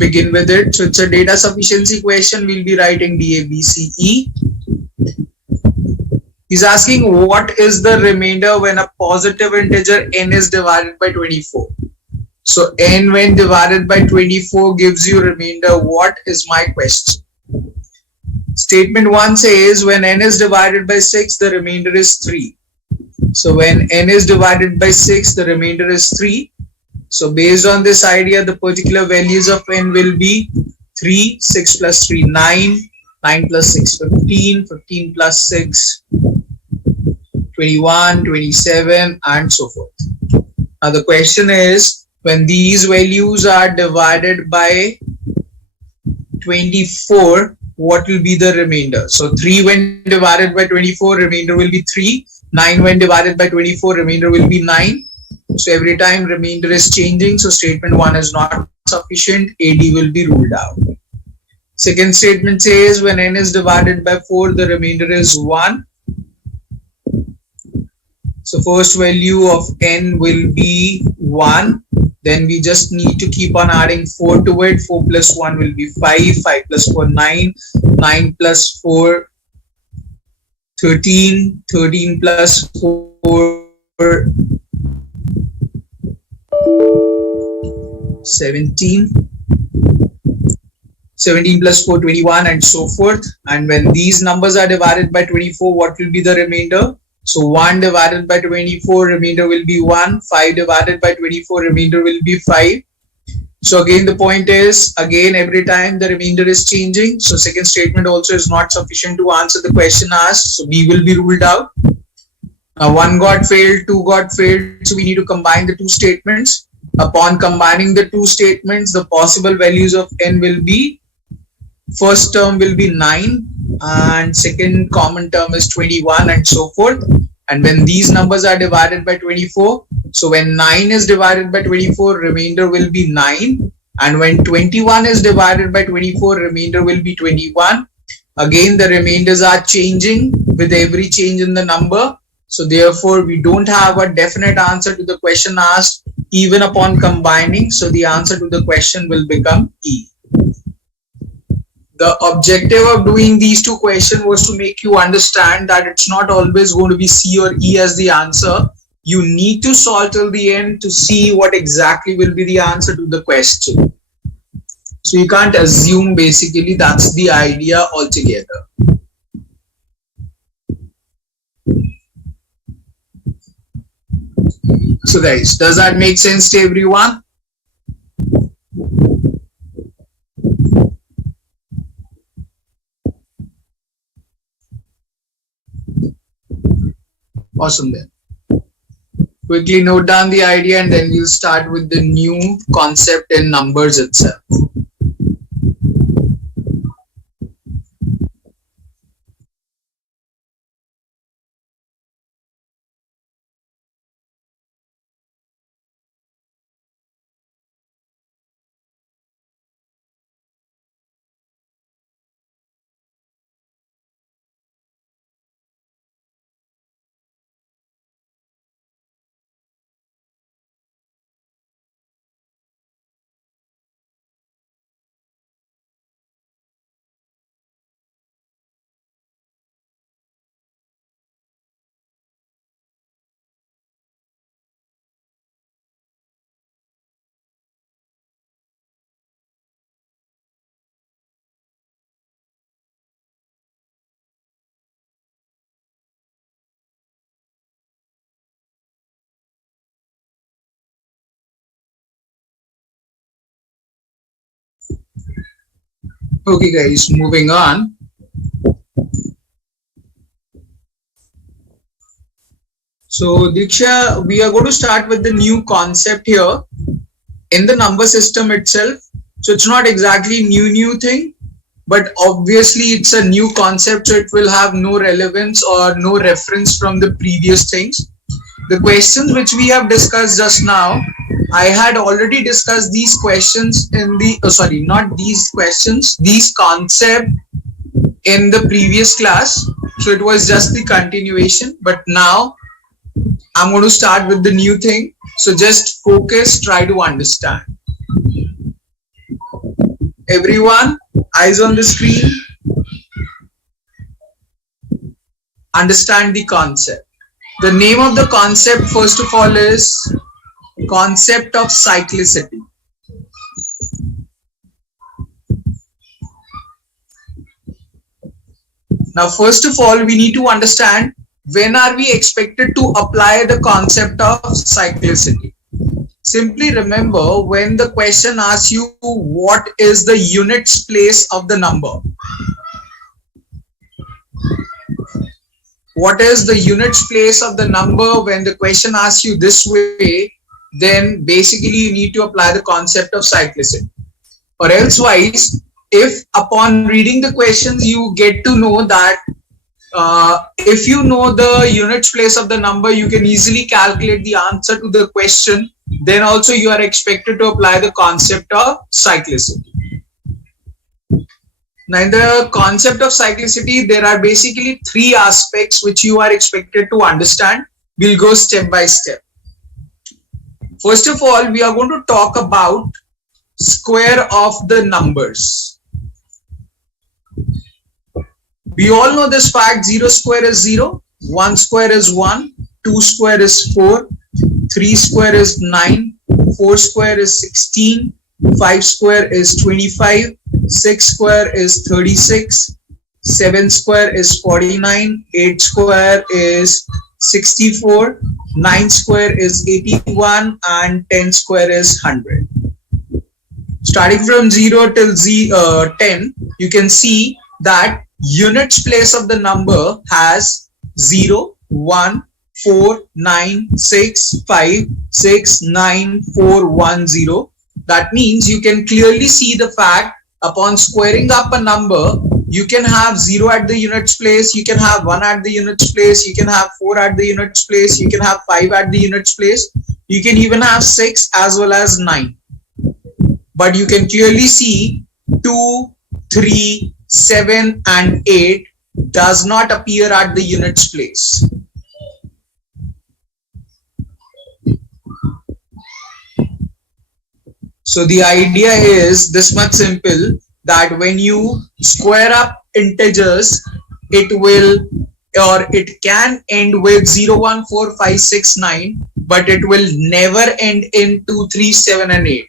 begin with it. So it's a data sufficiency question. We'll be writing DABCE. He's asking what is the remainder when a positive integer n is divided by 24. So n when divided by 24 gives you remainder. What is my question? Statement 1 says when n is divided by 6, the remainder is 3. So when n is divided by 6, the remainder is 3. So based on this idea, the particular values of n will be 3, 6 plus 3, 9, 9 plus 6, 15, 15 plus 6, 21, 27, and so forth. Now the question is, when these values are divided by 24, what will be the remainder? So 3 when divided by 24, remainder will be 3. 9 when divided by 24, remainder will be 9. So every time remainder is changing, so statement 1 is not sufficient, AD will be ruled out. Second statement says when n is divided by 4, the remainder is 1. So first value of n will be 1. Then we just need to keep on adding 4 to it. 4 plus 1 will be 5. 5 plus 4, 9. 9 plus 4, 13. 13 plus 4, 17. 17 plus 4, 21, and so forth. And when these numbers are divided by 24, what will be the remainder? So 1 divided by 24, remainder will be 1. 5 divided by 24, remainder will be 5. So again, the point is, again, every time the remainder is changing. So second statement also is not sufficient to answer the question asked. So B will be ruled out. Now 1 got failed, 2 got failed. So we need to combine the two statements. Upon combining the two statements, the possible values of n will be, first term will be 9 and second common term is 21 and so forth. And when these numbers are divided by 24, so when 9 is divided by 24, remainder will be 9. And when 21 is divided by 24, remainder will be 21. Again, the remainders are changing with every change in the number. So therefore, we don't have a definite answer to the question asked even upon combining. So the answer to the question will become E. The objective of doing these two questions was to make you understand that it's not always going to be C or E as the answer. You need to solve till the end to see what exactly will be the answer to the question. So you can't assume, basically. That's the idea altogether. So guys, does that make sense to everyone? Awesome then. Quickly note down the idea and then we'll start with the new concept in numbers itself. Okay guys, moving on. So Diksha, we are going to start with the new concept here in the number system itself. So it's not exactly new thing, but obviously it's a new concept, so it will have no relevance or no reference from the previous things. The questions which we have discussed just now, I had already discussed these questions in the, not these questions, these concept in the previous class. So it was just the continuation, but now I'm going to start with the new thing. So just focus, try to understand. Everyone, eyes on the screen. Understand the concept. The name of the concept, first of all, is concept of cyclicity. Now, first of all, we need to understand when are we expected to apply the concept of cyclicity. Simply remember, when the question asks you what is the units place of the number, what is the units place of the number, when the question asks you this way, then basically you need to apply the concept of cyclicity. Or elsewise, if upon reading the questions you get to know that if you know the units place of the number, you can easily calculate the answer to the question, then also you are expected to apply the concept of cyclicity. Now, in the concept of cyclicity, there are basically three aspects which you are expected to understand. We'll go step by step. First of all, we are going to talk about square of the numbers. We all know this fact: 0 square is 0, 1 square is 1, 2 square is 4, 3 square is 9, 4 square is 16, 5 square is 25, 6 square is 36, 7 square is 49, 8 square is 64, 9 square is 81, and 10 square is 100. Starting from 0 till 10, you can see that units place of the number has 0, 1, 4, 9, 6, 5, 6, 9, 4, 1, 0. That means you can clearly see the fact upon squaring up a number, you can have 0 at the units place, you can have 1 at the units place, you can have 4 at the units place, you can have 5 at the units place, you can even have 6 as well as 9. But you can clearly see 2, 3, 7 and 8 does not appear at the units place. So the idea is this much simple, that when you square up integers, it will, or it can end with 0, 1, 4, 5, 6, 9, but it will never end in 2, 3, 7 and 8.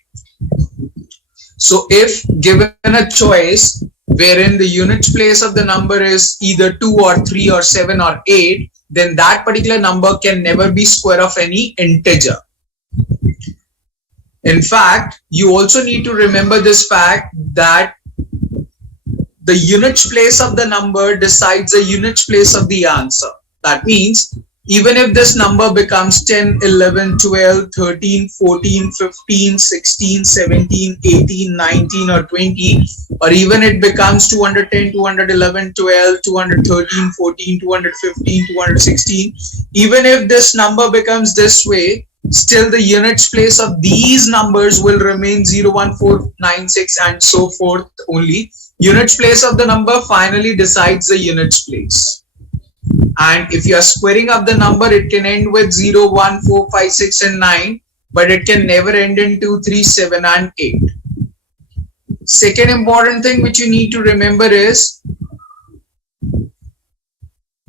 So if given a choice wherein the units place of the number is either 2 or 3 or 7 or 8, then that particular number can never be square of any integer. In fact, you also need to remember this fact that the units place of the number decides the units place of the answer. That means even if this number becomes 10, 11, 12, 13, 14, 15, 16, 17, 18, 19 or 20, or even it becomes 210, 211, 12, 213, 14, 215, 216, even if this number becomes this way, still the units place of these numbers will remain 0, 1, 4, 9, 6 and so forth only. Units place of the number finally decides the units place. And if you are squaring up the number, it can end with 0, 1, 4, 5, 6 and 9, but it can never end in 2, 3, 7 and 8. Second important thing which you need to remember is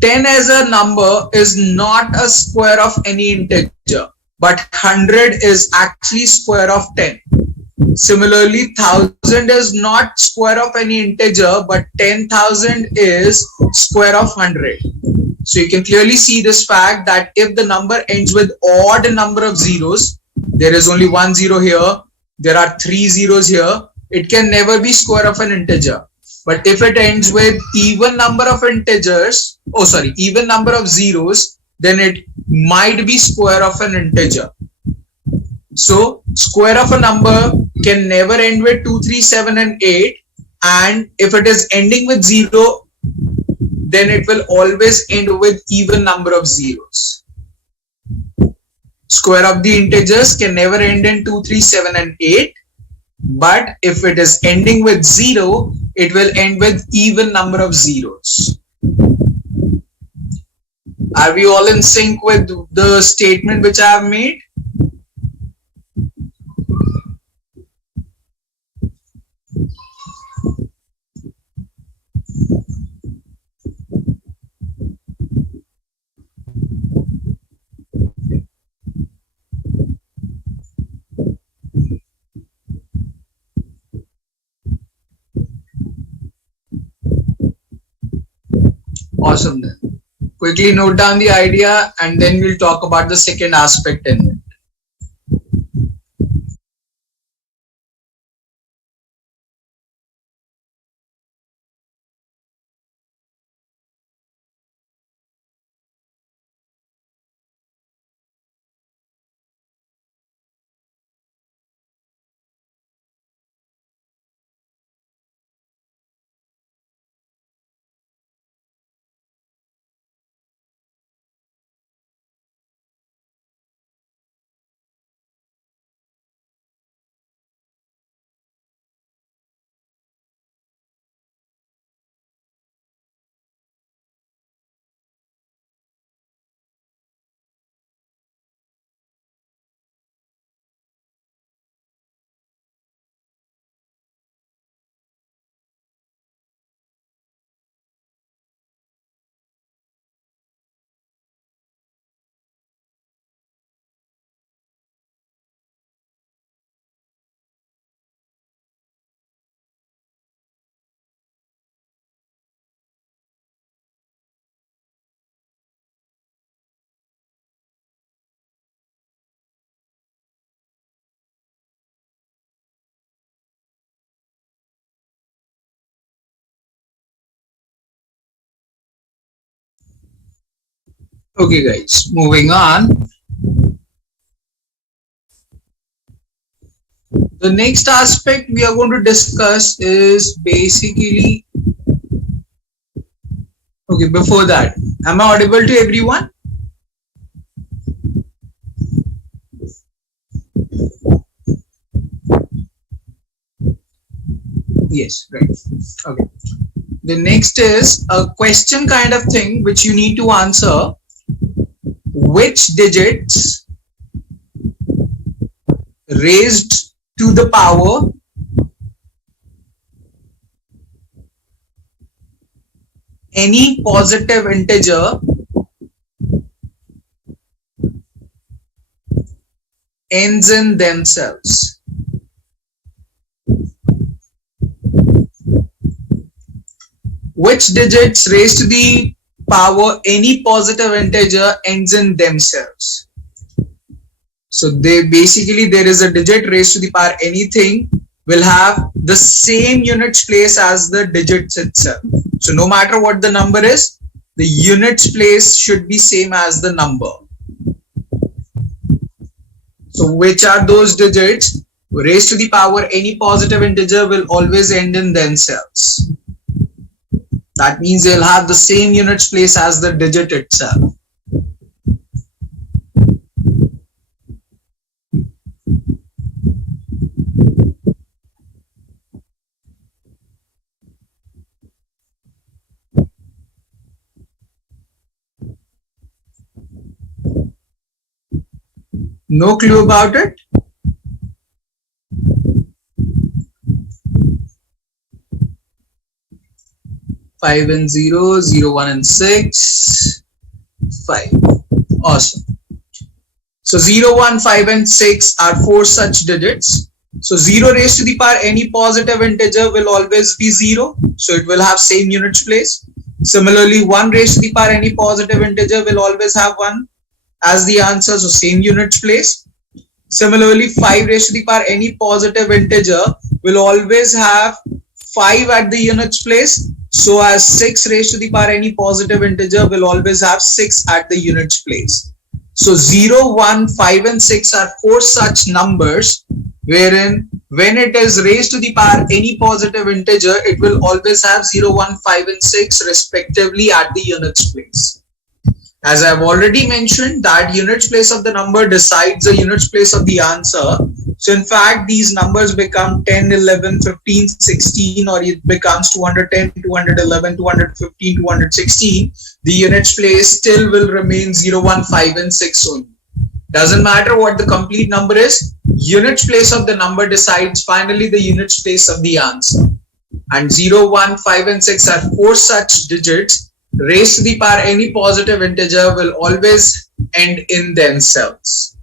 10 as a number is not a square of any integer, but 100 is actually square of 10. Similarly, 1000 is not square of any integer, but 10,000 is square of 100. So you can clearly see this fact that if the number ends with odd number of zeros, there is only 1 0 here, there are 3 zeros here, it can never be square of an integer. But if it ends with even number of integers, even number of zeros, then it might be square of an integer. So square of a number can never end with 2, 3, 7 and 8, and if it is ending with 0, then it will always end with even number of zeros. Square of the integers can never end in 2, 3, 7 and 8, but if it is ending with 0, it will end with even number of zeros. Are we all in sync with the statement which I have made? Awesome then. Quickly note down the idea and then we'll talk about the second aspect in it. Okay guys, moving on. The next aspect we are going to discuss is basically, okay, before that, am I audible to everyone? Yes, right. Okay. The next is a question kind of thing which you need to answer. Which digits raised to the power any positive integer ends in themselves? Which digits raised to the power any positive integer ends in themselves? So they basically, there is a digit raised to the power anything will have the same units place as the digits itself. So no matter what the number is, the units place should be same as the number. So which are those digits raised to the power any positive integer will always end in themselves? That means they'll have the same units place as the digit itself. No clue about it? Five and 0, 0, 1 and 6, 5. Awesome. So 0, 1, 5 and 6 are 4 such digits. So 0 raised to the power any positive integer will always be 0. So it will have same units place. Similarly, 1 raised to the power any positive integer will always have 1 as the answer. So same units place. Similarly, 5 raised to the power any positive integer will always have 5 at the units place. So as 6 raised to the power any positive integer will always have 6 at the units place. So 0, 1, 5 and 6 are 4 such numbers wherein when it is raised to the power any positive integer, it will always have 0, 1, 5 and 6 respectively at the units place. As I've already mentioned, that units place of the number decides the units place of the answer. So in fact, these numbers become 10, 11, 15, 16, or it becomes 210, 211, 215, 216. The units place still will remain 0, 1, 5 and 6 only. Doesn't matter what the complete number is. units place of the number decides finally the units place of the answer. And 0, 1, 5 and 6 are 4 such digits. Raised to the power any positive integer will always end in themselves.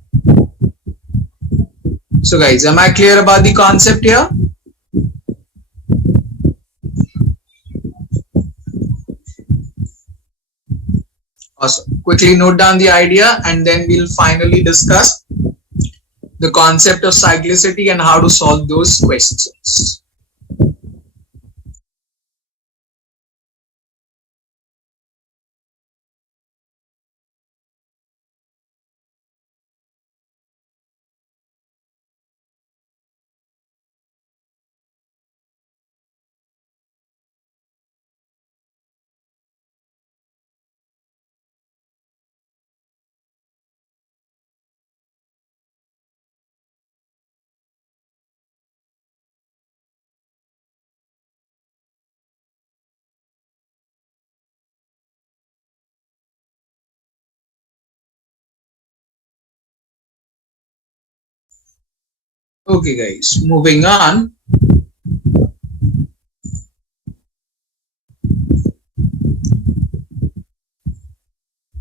So guys, am I clear about the concept here? Awesome. Quickly note down the idea and then we'll finally discuss the concept of cyclicity and how to solve those questions. Okay guys, moving on.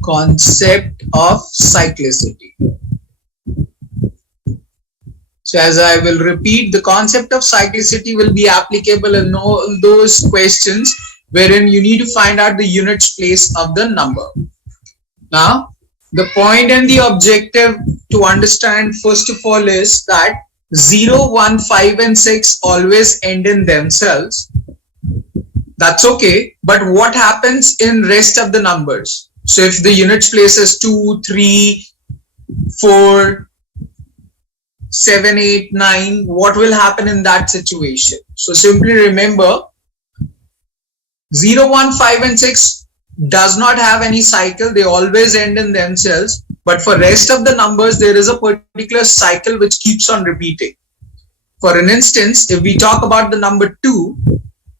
Concept of cyclicity. So as I will repeat, the concept of cyclicity will be applicable in all those questions wherein you need to find out the units place of the number. Now, the point and the objective to understand first of all is that 0, 1, 5 and 6 always end in themselves. That's okay, but what happens in rest of the numbers? So if the units place is 2, 3, 4, 7, 8, 9, what will happen in that situation? So simply remember 0, 1, 5 and 6 does not have any cycle. They always end in themselves. But for rest of the numbers, there is a particular cycle which keeps on repeating. For an instance, if we talk about the number 2,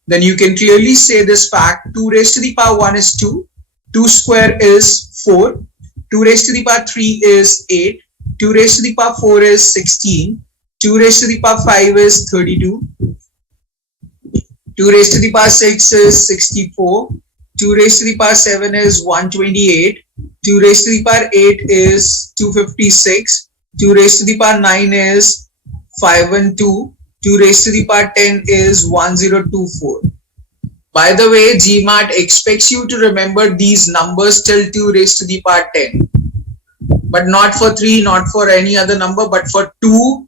then you can clearly say this fact: 2 raised to the power 1 is 2, 2 square is 4, 2 raised to the power 3 is 8, 2 raised to the power 4 is 16, 2 raised to the power 5 is 32, 2 raised to the power 6 is 64, 2 raised to the power 7 is 128, 2 raised to the power 8 is 256, 2 raised to the power 9 is 512, 2 raised to the power 10 is 1024. By the way, GMAT expects you to remember these numbers till 2 raised to the power 10. But not for 3, not for any other number, but for 2,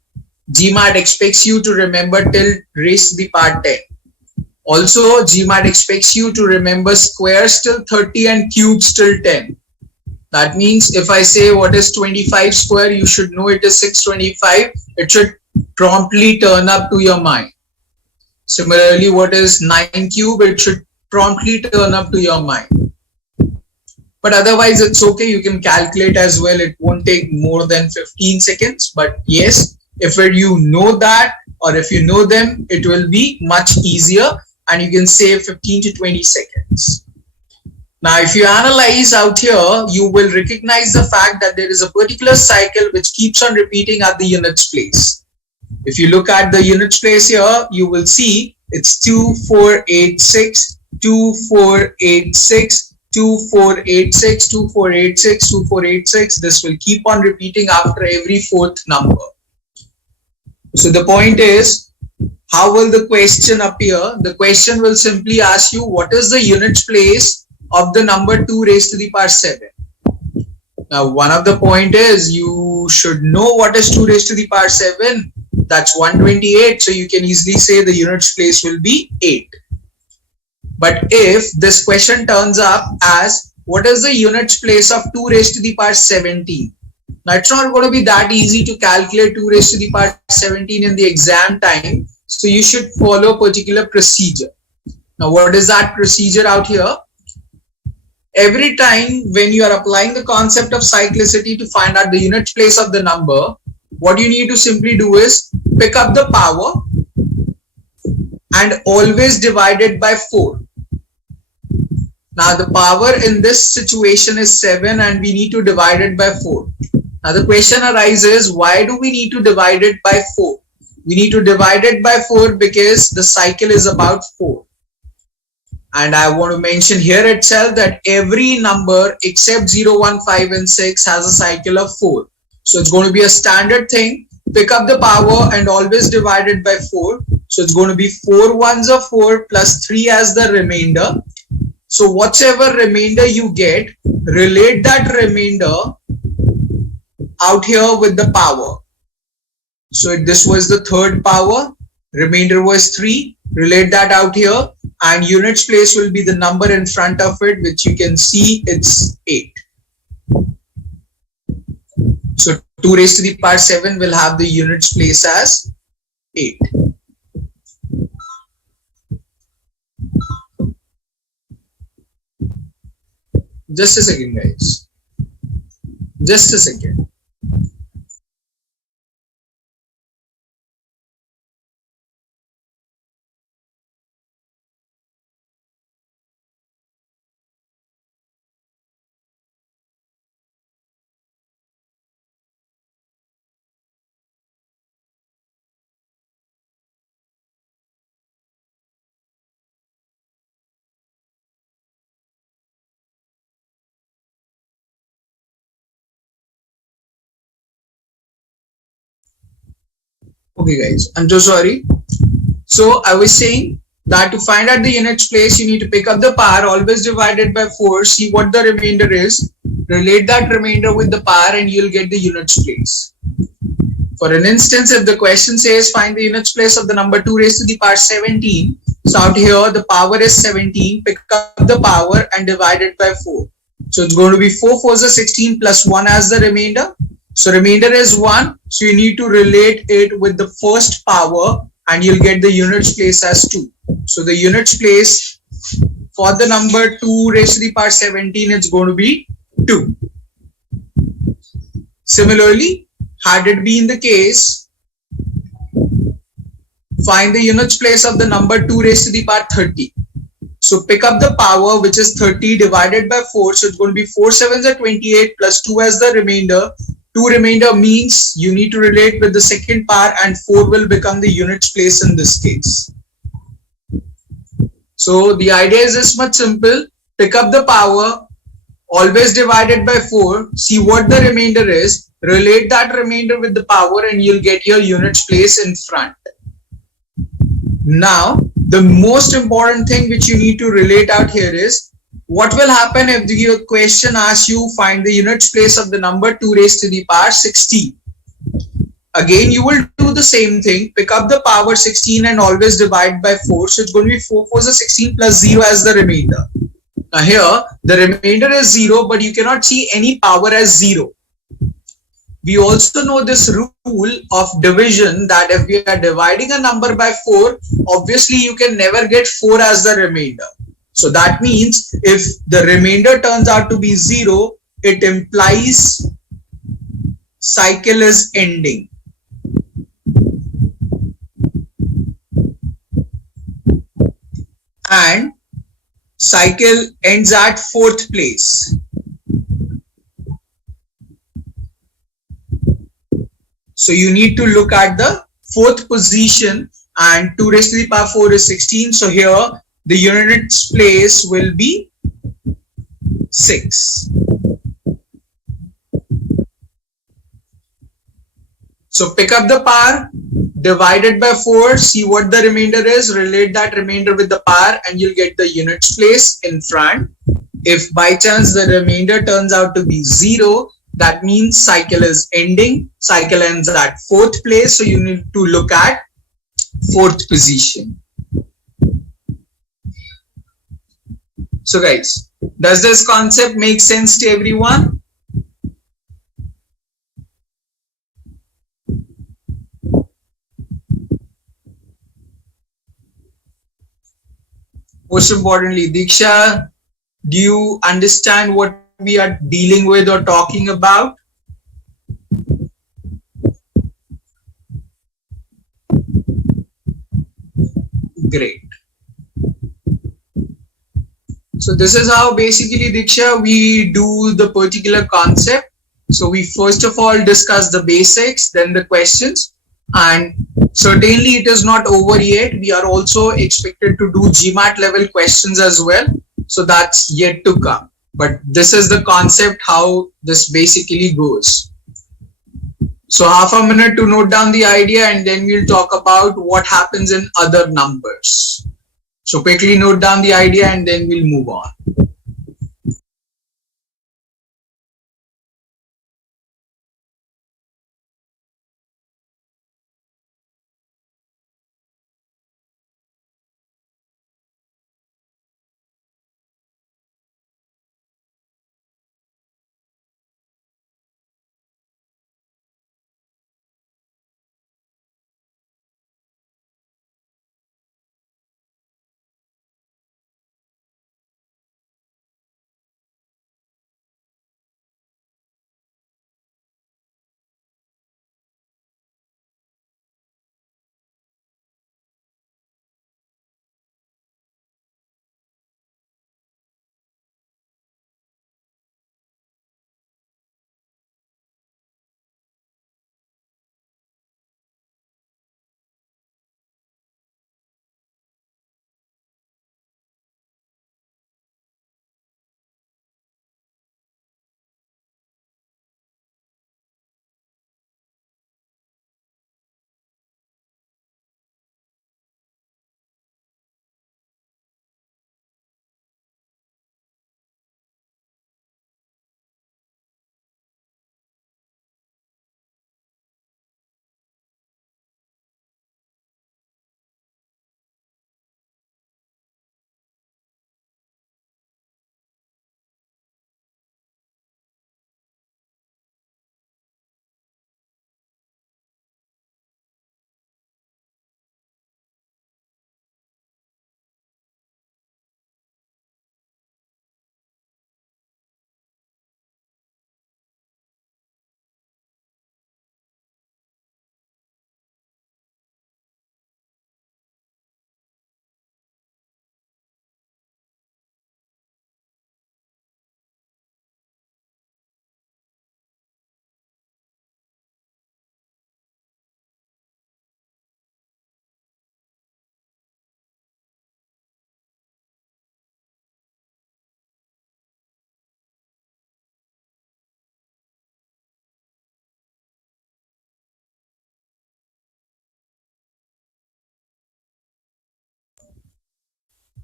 GMAT expects you to remember till raised to the power 10. Also, GMAT expects you to remember squares till 30 and cubes till 10. That means if I say what is 25 square, you should know it is 625. It should promptly turn up to your mind. Similarly, what is 9 cube? It should promptly turn up to your mind. But otherwise, it's okay. You can calculate as well. It won't take more than 15 seconds. But yes, if you know that or if you know them, it will be much easier and you can save 15 to 20 seconds. Now, if you analyze out here, you will recognize the fact that there is a particular cycle which keeps on repeating at the units place. If you look at the units place here, you will see it's 2, 4, 8, 6, 2, 4, 8, 6, 2, 4, 8, 6, 2, 4, 8, 6, 2, 4, 8, 6. This will keep on repeating after every fourth number. So the point is, how will the question appear? The question will simply ask you, what is the units place of the number 2 raised to the power 7? Now, one of the point is you should know what is 2 raised to the power 7. That's 128. So you can easily say the units place will be 8. But if this question turns up as what is the units place of 2 raised to the power 17? Now, it's not going to be that easy to calculate 2 raised to the power 17 in the exam time. So you should follow a particular procedure. Now, what is that procedure out here? Every time when you are applying the concept of cyclicity to find out the units place of the number, what you need to simply do is pick up the power and always divide it by 4. Now, the power in this situation is 7 and we need to divide it by 4. Now the question arises, why do we need to divide it by 4? We need to divide it by 4 because the cycle is about 4. And I want to mention here itself that every number except 0, 1, 5 and 6 has a cycle of 4. So it's going to be a standard thing. Pick up the power and always divide it by 4. So it's going to be 4 ones are 4 plus 3 as the remainder. So whatever remainder you get, relate that remainder out here with the power. So this was the third power, remainder was 3, relate that out here, and units place will be the number in front of it, which you can see it's 8. So 2 raised to the power 7 will have the units place as 8. Just a second, guys. Just a second. Okay, guys, I'm so sorry. So I was saying that to find out the units place, you need to pick up the power, always divide it by 4, see what the remainder is, relate that remainder with the power, and you'll get the units place. For an instance, if the question says find the units place of the number 2 raised to the power 17, so out here the power is 17, pick up the power and divide it by 4. So it's going to be 4 4s are 16 plus 1 as the remainder. So remainder is 1. So you need to relate it with the first power and you'll get the units place as 2. So the units place for the number 2 raised to the power 17 is going to be 2. Similarly, had it been the case, find the units place of the number 2 raised to the power 30. So pick up the power, which is 30 divided by 4. So it's going to be 4 7s are 28 plus 2 as the remainder. 2 remainder means you need to relate with the second power and 4 will become the units place in this case. So the idea is this much simple. Pick up the power, always divide it by 4, see what the remainder is, relate that remainder with the power and you'll get your units place in front. Now, the most important thing which you need to relate out here is what will happen if the question asks you find the units place of the number 2 raised to the power 16. Again, you will do the same thing. Pick up the power 16 and always divide by 4. So it's going to be 4 4s are 16 plus 0 as the remainder. Now here, the remainder is 0, but you cannot see any power as 0. We also know this rule of division that if we are dividing a number by 4, obviously you can never get 4 as the remainder. So that means if the remainder turns out to be 0, it implies cycle is ending. And cycle ends at 4th place. So you need to look at the 4th position and 2 raised to the power 4 is 16. So here the units place will be 6. So pick up the power, divide it by 4, see what the remainder is, relate that remainder with the power and you'll get the units place in front. If by chance the remainder turns out to be 0, that means cycle is ending. Cycle ends at 4th place. So you need to look at 4th position. So guys, does this concept make sense to everyone? Most importantly, Diksha, do you understand what we are dealing with or talking about? Great. So this is how basically, Diksha, we do the particular concept. So we first of all discuss the basics, then the questions, and certainly it is not over yet. We are also expected to do GMAT level questions as well. So that's yet to come. But this is the concept how this basically goes. So half a minute to note down the idea, and then we'll talk about what happens in other numbers. So quickly note down the idea and then we'll move on.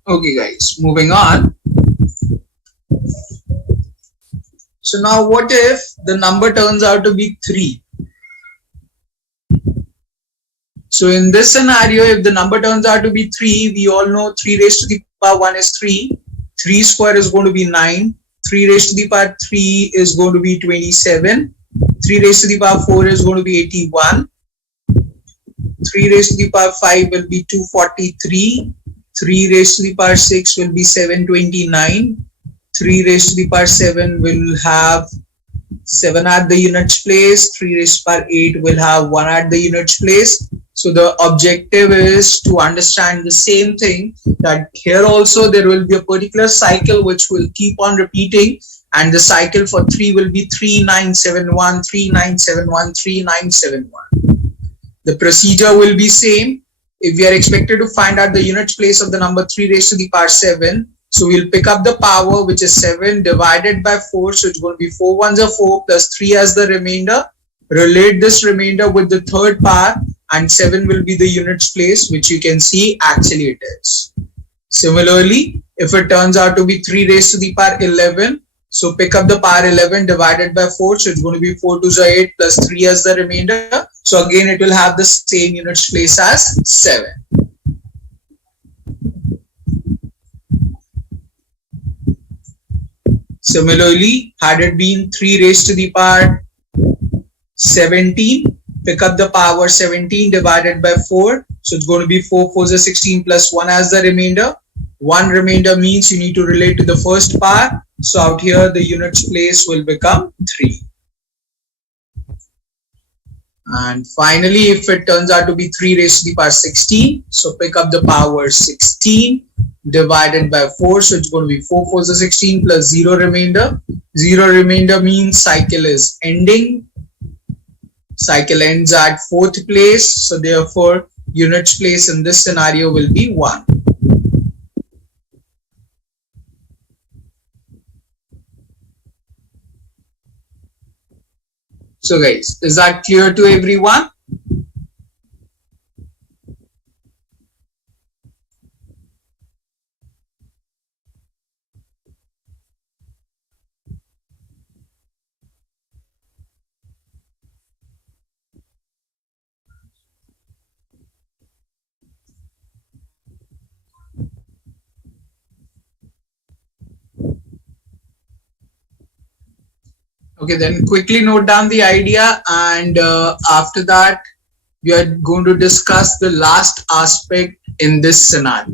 Okay guys, moving on. So now what if the number turns out to be 3? So in this scenario, if the number turns out to be 3, we all know 3 raised to the power 1 is 3. 3 square is going to be 9. 3 raised to the power 3 is going to be 27. 3 raised to the power 4 is going to be 81. 3 raised to the power 5 will be 243. 3 raised to the power 6 will be 729. 3 raised to the power 7 will have 7 at the units place. 3 raised to the power 8 will have 1 at the units place. So the objective is to understand the same thing, that here also there will be a particular cycle which will keep on repeating, and the cycle for 3 will be 3971, 3971, 3971. The procedure will be same. If we are expected to find out the units place of the number 3 raised to the power 7, so we'll pick up the power, which is 7 divided by 4. So it's going to be 4 ones are 4 plus 3 as the remainder. Relate this remainder with the third power, and 7 will be the units place, which you can see actually it is. Similarly, if it turns out to be 3 raised to the power 11, so pick up the power 11 divided by 4. So it's going to be 4 to the 8 plus 3 as the remainder. So again, it will have the same units place as 7. Similarly, had it been 3 raised to the power 17, pick up the power 17 divided by 4. So it's going to be 4 4s are 16 plus 1 as the remainder. 1 remainder means you need to relate to the first power. So out here the units place will become 3. And finally, if it turns out to be 3 raised to the power 16, so pick up the power 16 divided by 4. So it's going to be 4 4s are 16 plus 0 remainder. 0 remainder means cycle is ending. Cycle ends at 4th place. So therefore, units place in this scenario will be 1. So guys, is that clear to everyone? Okay, then quickly note down the idea, and after that we are going to discuss the last aspect in this scenario.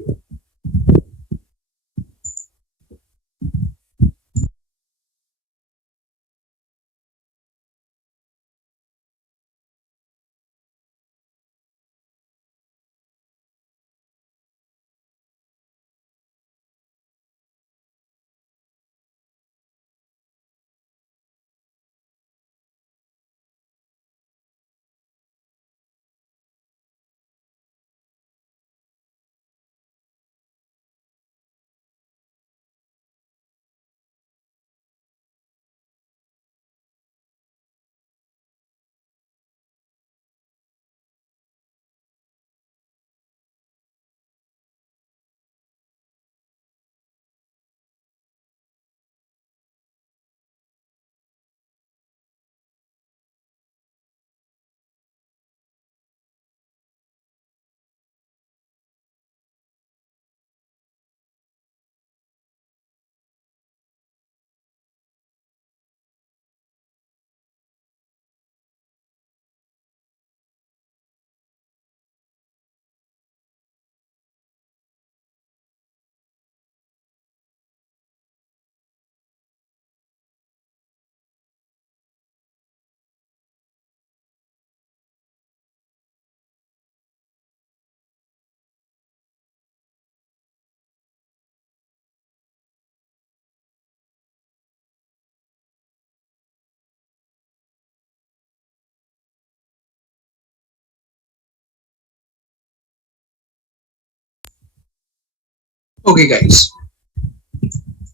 Okay guys,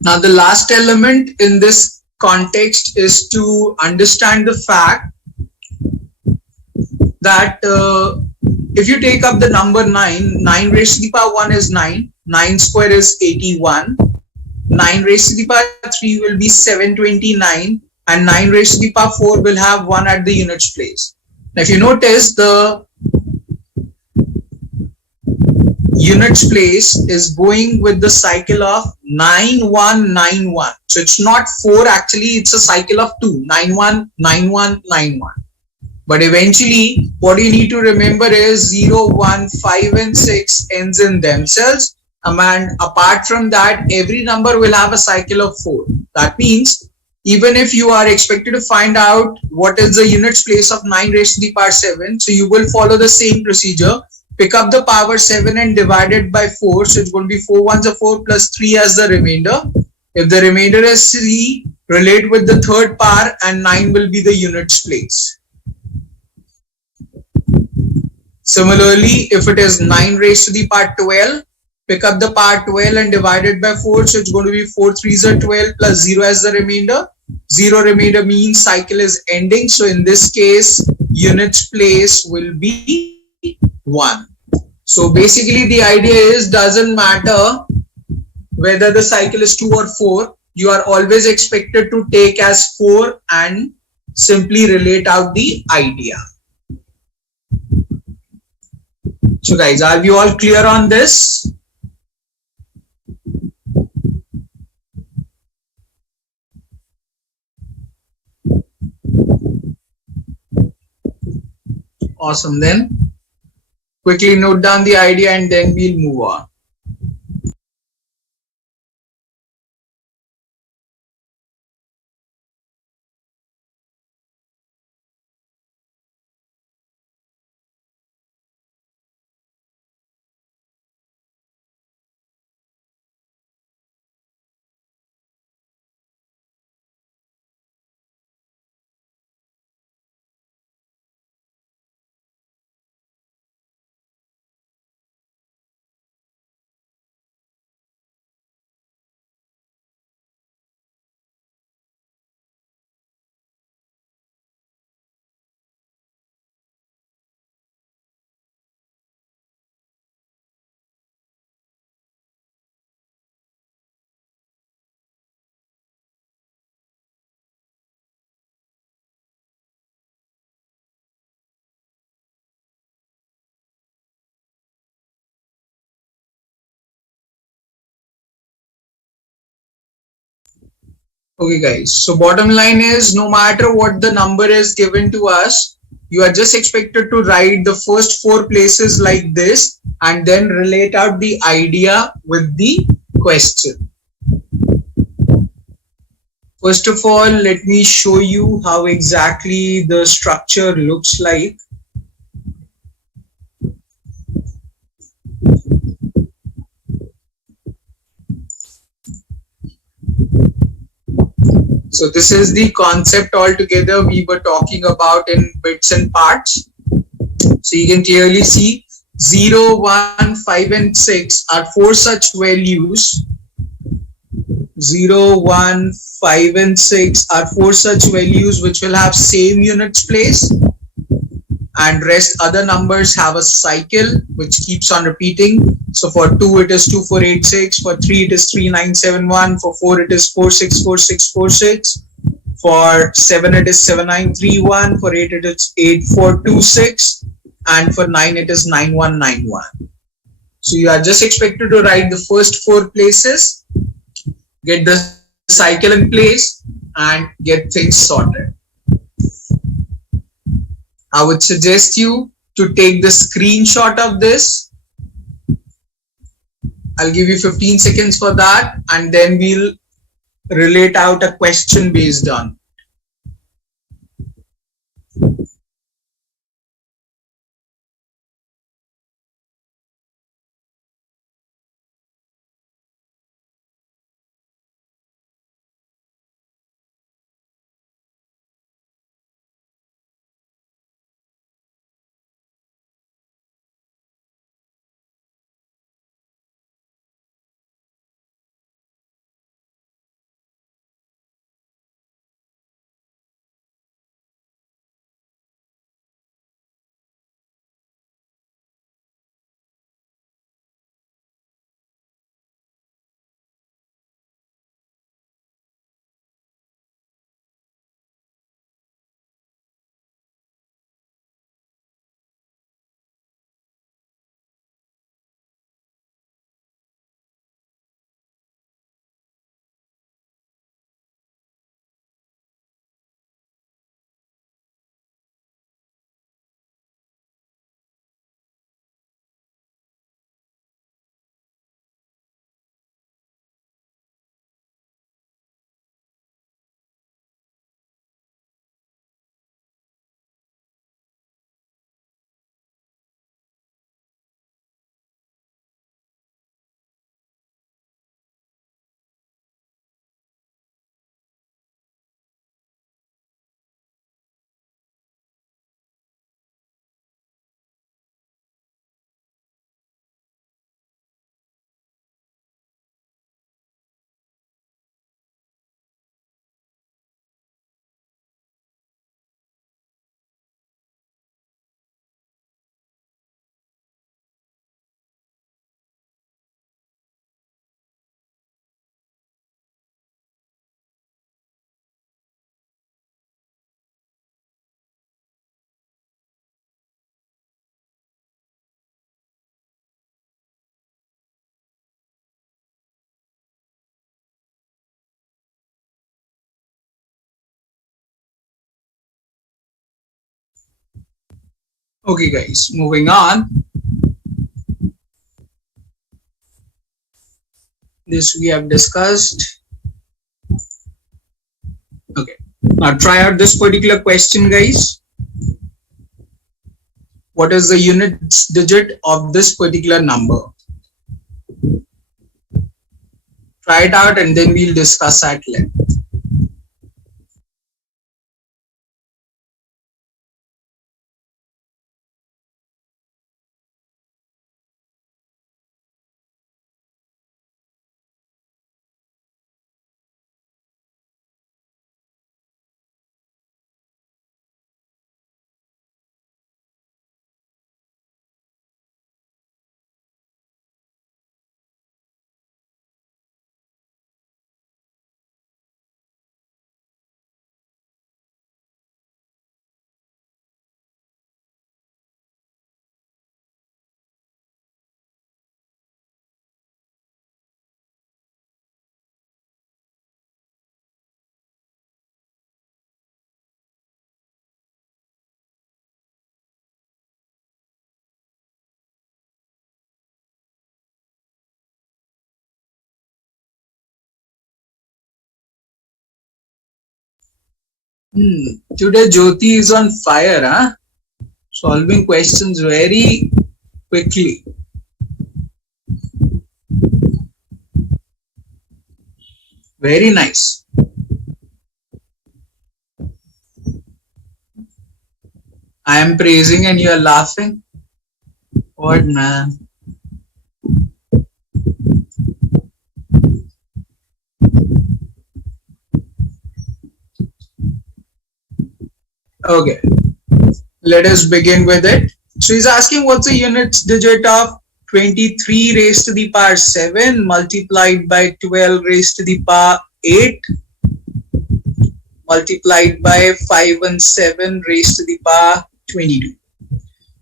now the last element in this context is to understand the fact that if you take up the number 9, 9 raised to the power 1 is 9, 9 square is 81, 9 raised to the power 3 will be 729, and 9 raised to the power 4 will have 1 at the units place. Now if you notice, the units place is going with the cycle of 9191. So it's not 4 actually, it's a cycle of 2, 919191. But eventually, what you need to remember is 0, 1, 5 and 6 ends in themselves. And apart from that, every number will have a cycle of 4. That means, even if you are expected to find out what is the units place of 9 raised to the power 7, so you will follow the same procedure. Pick up the power 7 and divide it by 4. So it's going to be 4 ones are 4 plus 3 as the remainder. If the remainder is 3, relate with the third power and 9 will be the units place. Similarly, if it is 9 raised to the power 12, pick up the power 12 and divide it by 4. So it's going to be 4 3s are 12 plus 0 as the remainder. 0 remainder means cycle is ending. So in this case, units place will be 1. So basically the idea is, doesn't matter whether the cycle is 2 or 4, you are always expected to take as 4 and simply relate out the idea. So guys, are we all clear on this? Awesome, then quickly note down the idea and then we'll move on. Okay guys, so bottom line is no matter what the number is given to us, you are just expected to write the first four places like this and then relate out the idea with the question. First of all, let me show you how exactly the structure looks like. So this is the concept altogether we were talking about in bits and parts. So you can clearly see 0, 1, 5 and 6 are four such values. 0, 1, 5 and 6 are four such values which will have same units place, and rest other numbers have a cycle which keeps on repeating. So for 2 it is 2486, for 3 it is 3971, for 4 it is 464646, for 7 it is 7931, for 8 it is 8426, and for 9 it is 9191. So you are just expected to write the first four places, get the cycle in place, and get things sorted. I would suggest you to take the screenshot of this. I'll give you 15 seconds for that, and then we'll relate out a question based on. Okay guys, moving on. This we have discussed. Okay. Now try out this particular question guys. What is the units digit of this particular number? Try it out and then we'll discuss at length. Today Jyoti is on fire, huh? Solving questions very quickly. Very nice. I am praising and you are laughing. What, man? Okay, let us begin with it. So he's asking what's the units digit of 23 raised to the power 7 multiplied by 12 raised to the power 8 multiplied by 5 and 7 raised to the power 22.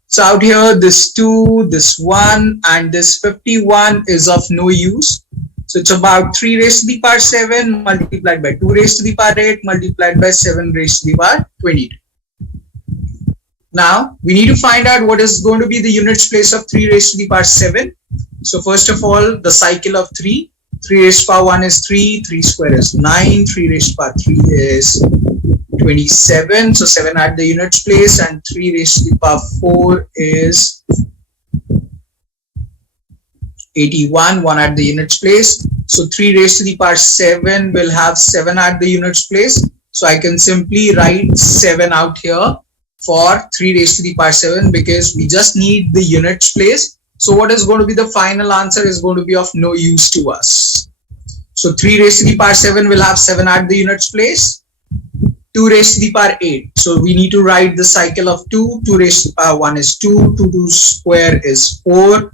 So out here, this 2, this 1, and this 51 is of no use. So it's about 3 raised to the power 7 multiplied by 2 raised to the power 8 multiplied by 7 raised to the power 22. Now, we need to find out what is going to be the units place of 3 raised to the power 7. So first of all, the cycle of 3. 3 raised to the power 1 is 3, 3 square is 9, 3 raised to the power 3 is 27. So 7 at the units place and 3 raised to the power 4 is 81, 1 at the units place. So 3 raised to the power 7 will have 7 at the units place. So I can simply write 7 out here for 3 raised to the power 7 because we just need the units place. So what is going to be the final answer is going to be of no use to us. So 3 raised to the power 7 will have 7 at the units place. 2 raised to the power 8. So we need to write the cycle of 2. 2 raised to the power 1 is 2. 2 square is 4.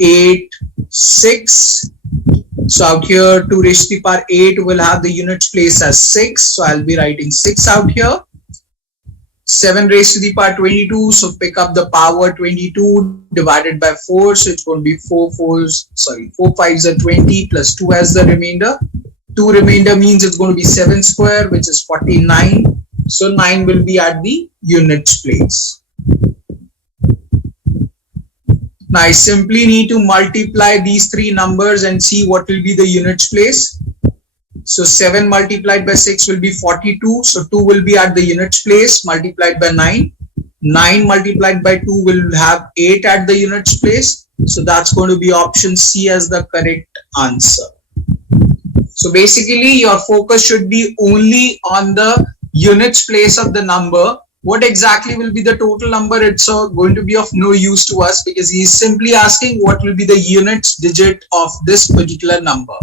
8, 6. So out here 2 raised to the power 8 will have the units place as 6. So I'll be writing 6 out here. 7 raised to the power 22. So pick up the power 22 divided by 4. So it's going to be 4 5s are 20 plus 2 as the remainder. 2 remainder means it's going to be 7 square, which is 49. So 9 will be at the units place. Now I simply need to multiply these three numbers and see what will be the units place. So 7 multiplied by 6 will be 42. So 2 will be at the units place multiplied by 9. 9 multiplied by 2 will have 8 at the units place. So that's going to be option C as the correct answer. So basically your focus should be only on the units place of the number. What exactly will be the total number? It's going to be of no use to us because he is simply asking what will be the units digit of this particular number.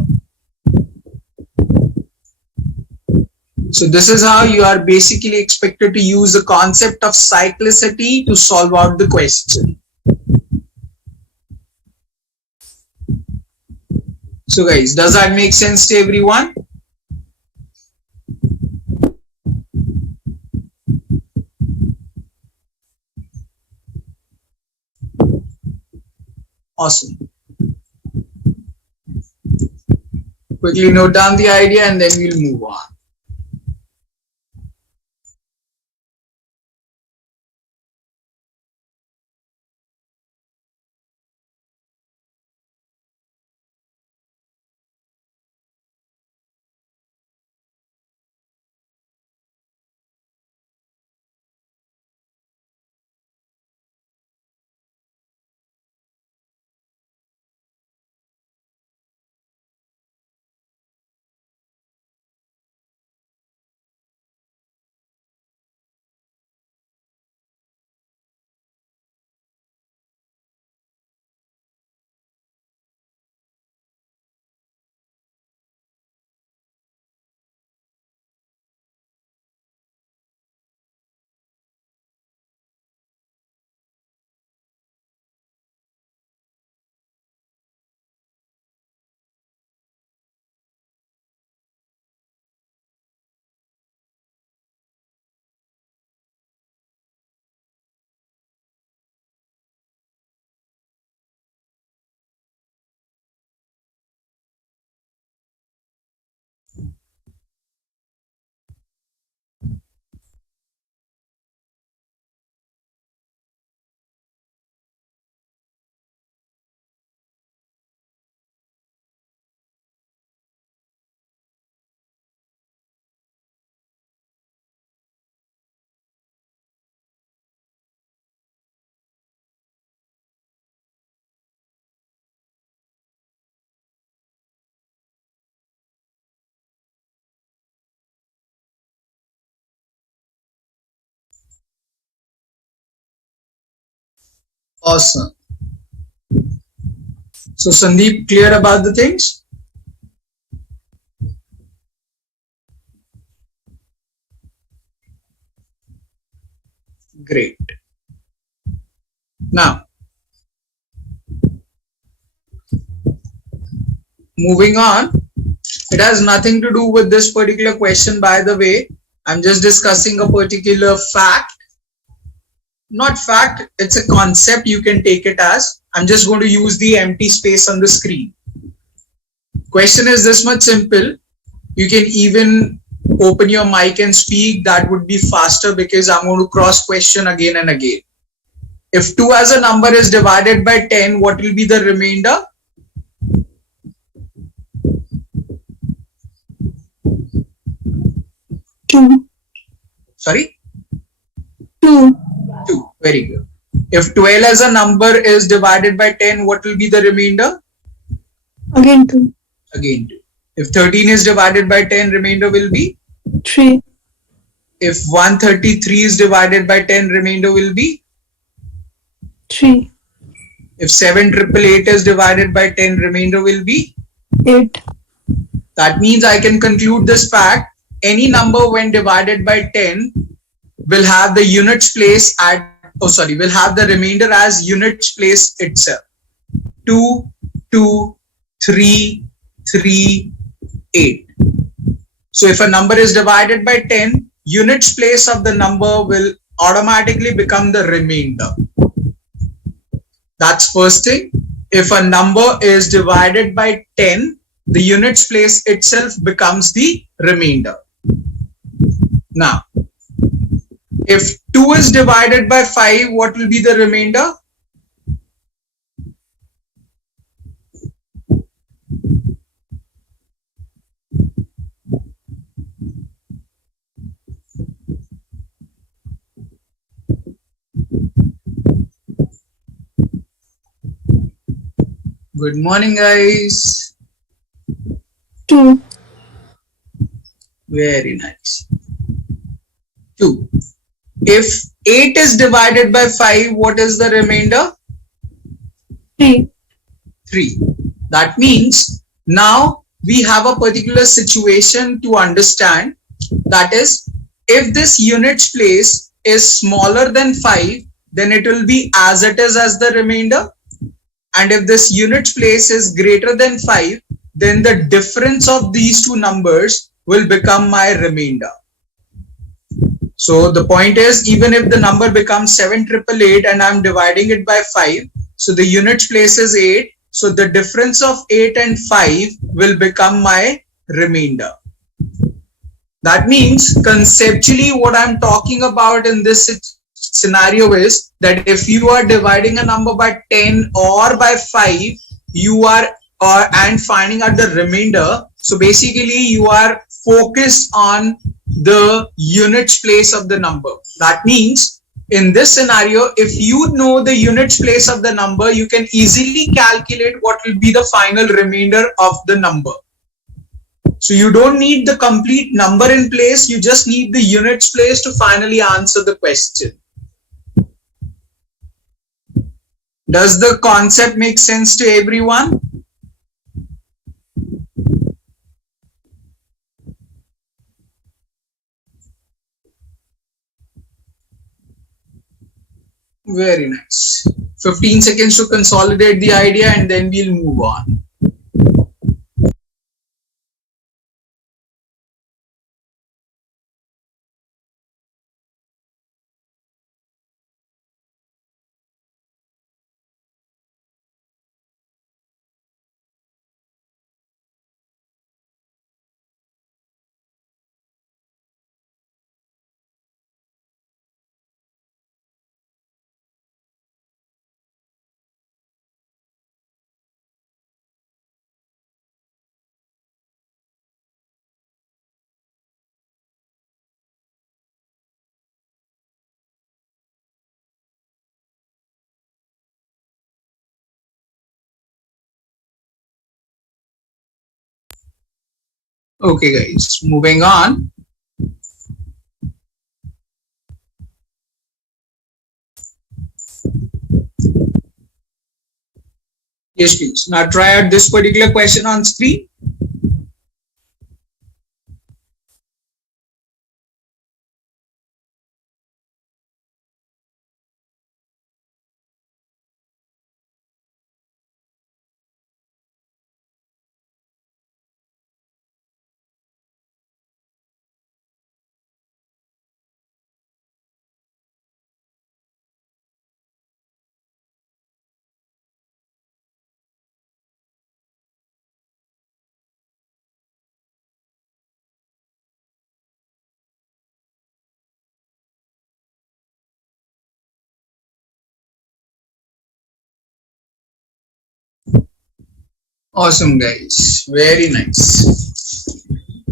So this is how you are basically expected to use the concept of cyclicity to solve out the question. So guys, does that make sense to everyone? Awesome. Quickly note down the idea and then we'll move on. Awesome. So Sandeep, clear about the things? Great. Now, moving on, it has nothing to do with this particular question, by the way. I'm just discussing a particular fact. Not fact, it's a concept, you can take it as. I'm just going to use the empty space on the screen. Question is this much simple. You can even open your mic and speak. That would be faster because I'm going to cross question again and again. If 2 as a number is divided by 10, what will be the remainder? Two. Sorry? 2. 2. Very good. If 12 as a number is divided by 10, what will be the remainder? Again 2. Again 2. If 13 is divided by 10, remainder will be? 3. If 133 is divided by 10, remainder will be? 3. If 7888 is divided by 10, remainder will be? 8. That means I can conclude this fact. Any number when divided by 10 will have the units place at, will have the remainder as units place itself. 2, 2, 3, 3, 8. So if a number is divided by 10, units place of the number will automatically become the remainder. That's first thing. If a number is divided by 10, the units place itself becomes the remainder. Now, if 2 is divided by 5, what will be the remainder? Good morning, guys. 2. Very nice. 2. If 8 is divided by 5, what is the remainder? 3. 3. That means now we have a particular situation to understand. That is, if this units place is smaller than 5, then it will be as it is as the remainder. And if this units place is greater than 5, then the difference of these two numbers will become my remainder. So the point is, even if the number becomes 7888 and I'm dividing it by 5, so the units place is 8. So the difference of 8 and 5 will become my remainder. That means conceptually what I'm talking about in this scenario is that if you are dividing a number by 10 or by 5, you are and finding out the remainder. So basically you are focused on the units place of the number. That means in this scenario, if you know the units place of the number, you can easily calculate what will be the final remainder of the number. So you don't need the complete number in place, you just need the units place to finally answer the question. Does the concept make sense to everyone? Very nice. 15 seconds to consolidate the idea and then we'll move on. Okay guys, moving on. Yes, please. Now try out this particular question on screen. Awesome, guys. Very nice.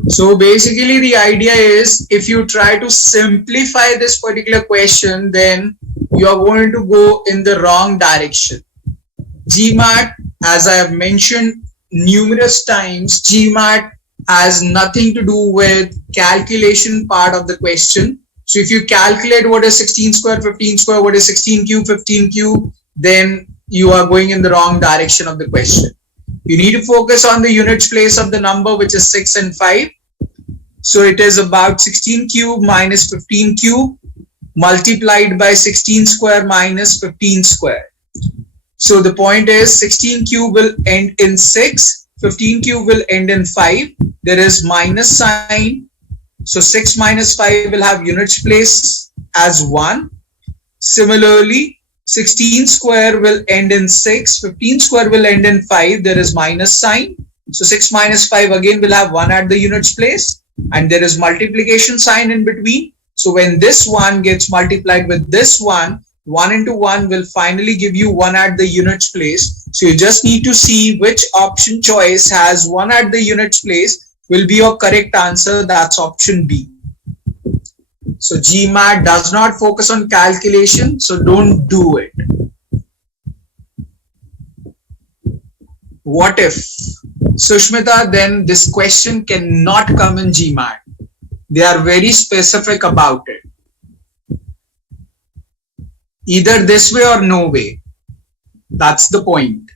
So basically the idea is if you try to simplify this particular question, then you are going to go in the wrong direction. GMAT, as I have mentioned numerous times, GMAT has nothing to do with calculation part of the question. So if you calculate what is 16 square, 15 square, what is 16 cube, 15 cube, then you are going in the wrong direction of the question. You need to focus on the units place of the number, which is 6 and 5. So it is about 16 cube minus 15 cube multiplied by 16 square minus 15 square. So the point is 16 cube will end in 6, 15 cube will end in 5. There is minus sign. So 6 minus 5 will have units place as 1. Similarly, 16 square will end in 6, 15 square will end in 5. There is minus sign. So 6 minus 5 again will have 1 at the units place. And there is multiplication sign in between. So when this one gets multiplied with this one, 1 into 1 will finally give you 1 at the units place. So you just need to see which option choice has 1 at the units place will be your correct answer. That's option B. So GMAT does not focus on calculation, so don't do it. What if? Sushmita, then this question cannot come in GMAT. They are very specific about it. Either this way or no way. That's the point.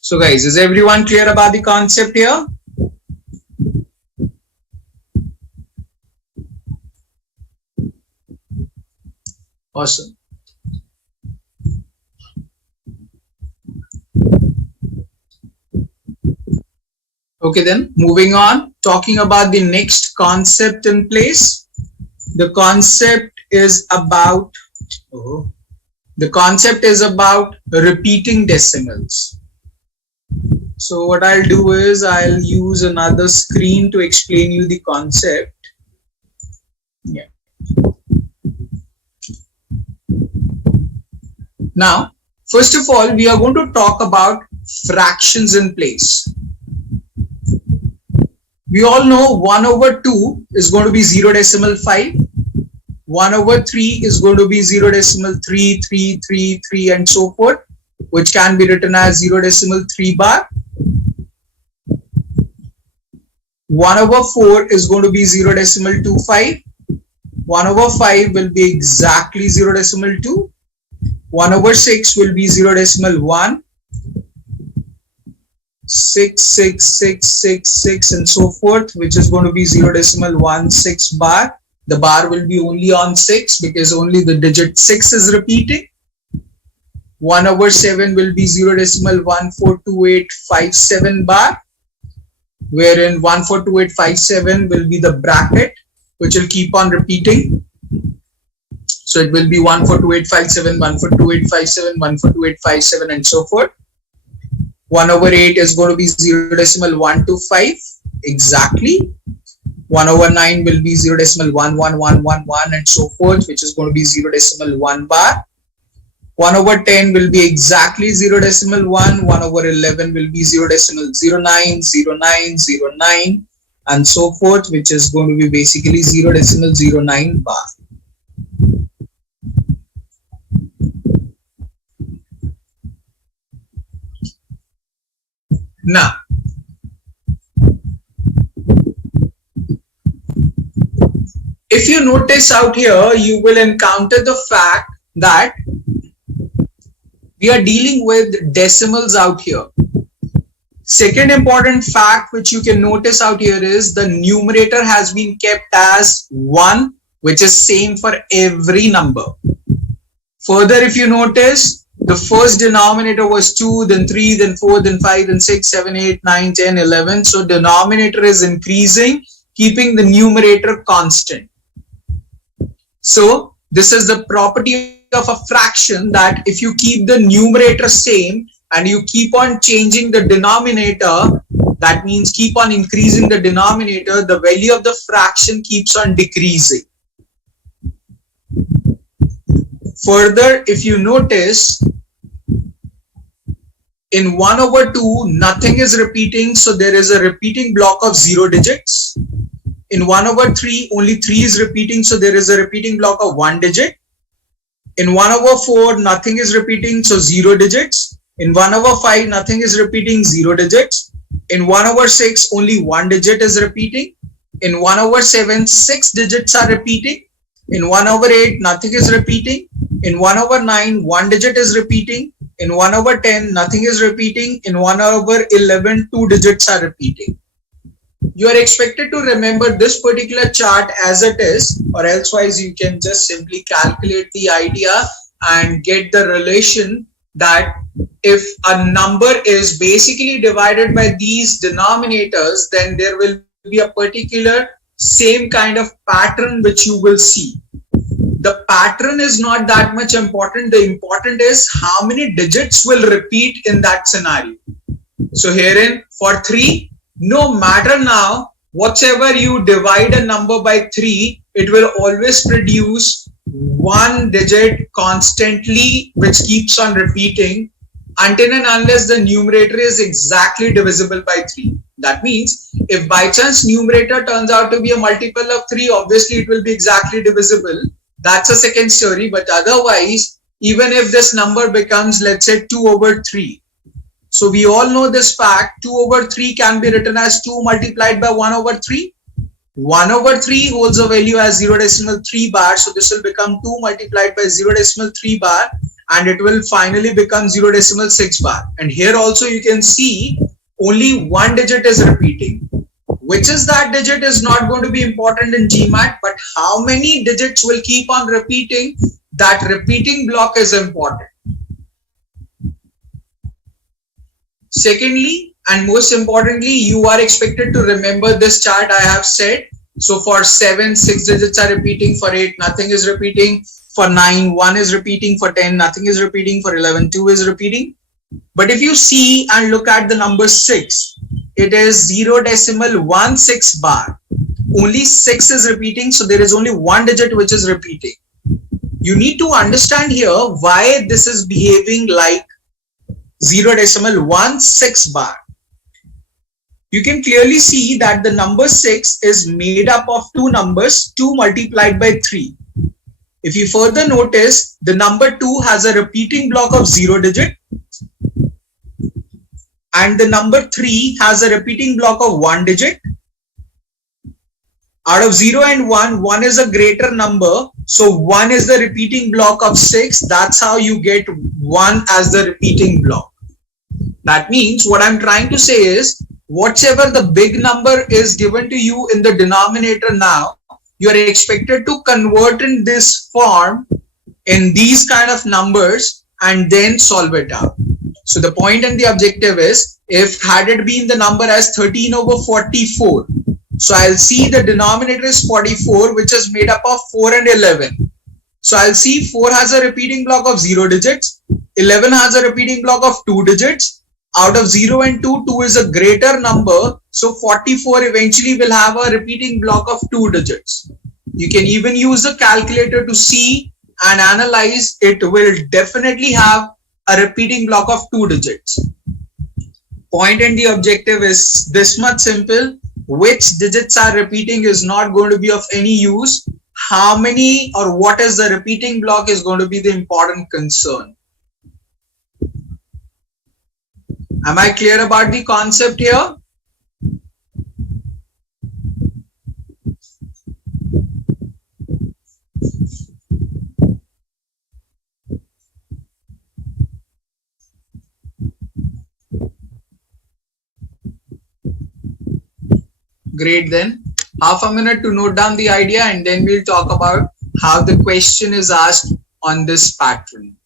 So guys, is everyone clear about the concept here? Awesome. Okay, then moving on, talking about the next concept in place. The concept is about repeating decimals. So what I'll do is I'll use another screen to explain you the concept. Yeah. Now, first of all, we are going to talk about fractions in place. We all know 1 over 2 is going to be 0.5. 1 over 3 is going to be 0.333 and so forth, which can be written as 0.3 bar. 1 over 4 is going to be 0.25. 1 over 5 will be exactly 0.2. 1 over 6 will be 0.1. 6, 6, 6, 6, 6 and so forth, which is going to be 0.16 bar. The bar will be only on 6 because only the digit 6 is repeating. 1 over 7 will be 0.142857 bar, wherein 142857 will be the bracket which will keep on repeating. So it will be 142857, 142857, 142857 and so forth. 1 over 8 is going to be 0.125 exactly. 1 over 9 will be 0.11111 and so forth, which is going to be 0.1 bar. 1 over 10 will be exactly 0.1. 1 over 11 will be 0.090909 and so forth, which is going to be basically 0.09 bar. Now, If you notice out here, you will encounter the fact that we are dealing with decimals out here. Second important fact which you can notice out here is the numerator has been kept as 1, which is same for every number. Further, if you notice, the first denominator was 2, then 3, then 4, then 5, then 6, 7, 8, 9, 10, 11. So denominator is increasing, keeping the numerator constant. So this is the property of a fraction, that if you keep the numerator same and you keep on changing the denominator, that means keep on increasing the denominator, the value of the fraction keeps on decreasing. Further, if you notice, in 1 over 2, nothing is repeating, so there is a repeating block of 0 digits. In 1 over 3, only 3 is repeating, so there is a repeating block of 1 digit. In 1 over 4, nothing is repeating, so 0 digits. In 1 over 5, nothing is repeating, 0 digits. In 1 over 6, only 1 digit is repeating. In 1 over 7, 6 digits are repeating. In 1 over 8, nothing is repeating. In 1 over 9, 1 digit is repeating. In 1 over 10, nothing is repeating. In 1 over 11, 2 digits are repeating. You are expected to remember this particular chart as it is, or elsewise you can just simply calculate the idea and get the relation that if a number is basically divided by these denominators, then there will be a particular same kind of pattern which you will see. The pattern is not that much important. The important is how many digits will repeat in that scenario. So herein for 3, no matter now, whatever you divide a number by 3, it will always produce 1 digit constantly, which keeps on repeating until and unless the numerator is exactly divisible by 3. That means if by chance numerator turns out to be a multiple of 3, obviously it will be exactly divisible. That's a second story. But otherwise, even if this number becomes, let's say, 2 over 3. So we all know this fact, 2 over 3 can be written as 2 multiplied by 1 over 3. 1 over 3 holds a value as 0.3 bar. So this will become 2 multiplied by 0.3 bar, and it will finally become 0.6 bar. And here also you can see only 1 digit is repeating. Which is that digit is not going to be important in GMAT, but how many digits will keep on repeating, that repeating block is important. Secondly, and most importantly, you are expected to remember this chart I have said. So for 7, 6 digits are repeating. For 8, nothing is repeating. For 9, 1 is repeating. For 10, nothing is repeating. For 11, 2 is repeating. But if you see and look at the number 6, it is 0.16 bar. Only 6 is repeating, so there is only 1 digit which is repeating. You need to understand here why this is behaving like 0.16 bar. You can clearly see that the number 6 is made up of 2 numbers, 2 multiplied by 3. If you further notice, the number 2 has a repeating block of 0 digit, and the number 3 has a repeating block of 1 digit. Out of 0 and 1, 1 is a greater number. So 1 is the repeating block of 6. That's how you get 1 as the repeating block. That means what I'm trying to say is, whatever the big number is given to you in the denominator now, you are expected to convert in this form in these kind of numbers and then solve it out. So the point and the objective is, if had it been the number as 13 over 44, so I'll see the denominator is 44, which is made up of 4 and 11. So I'll see 4 has a repeating block of 0 digits, 11 has a repeating block of 2 digits. Out of 0 and 2, 2 is a greater number. So 44 eventually will have a repeating block of 2 digits. You can even use a calculator to see and analyze. It will definitely have a repeating block of 2 digits. Point and the objective is this much simple. Which digits are repeating is not going to be of any use. How many or what is the repeating block is going to be the important concern. Am I clear about the concept here? Great then. Half a minute to note down the idea and then we'll talk about how the question is asked on this pattern.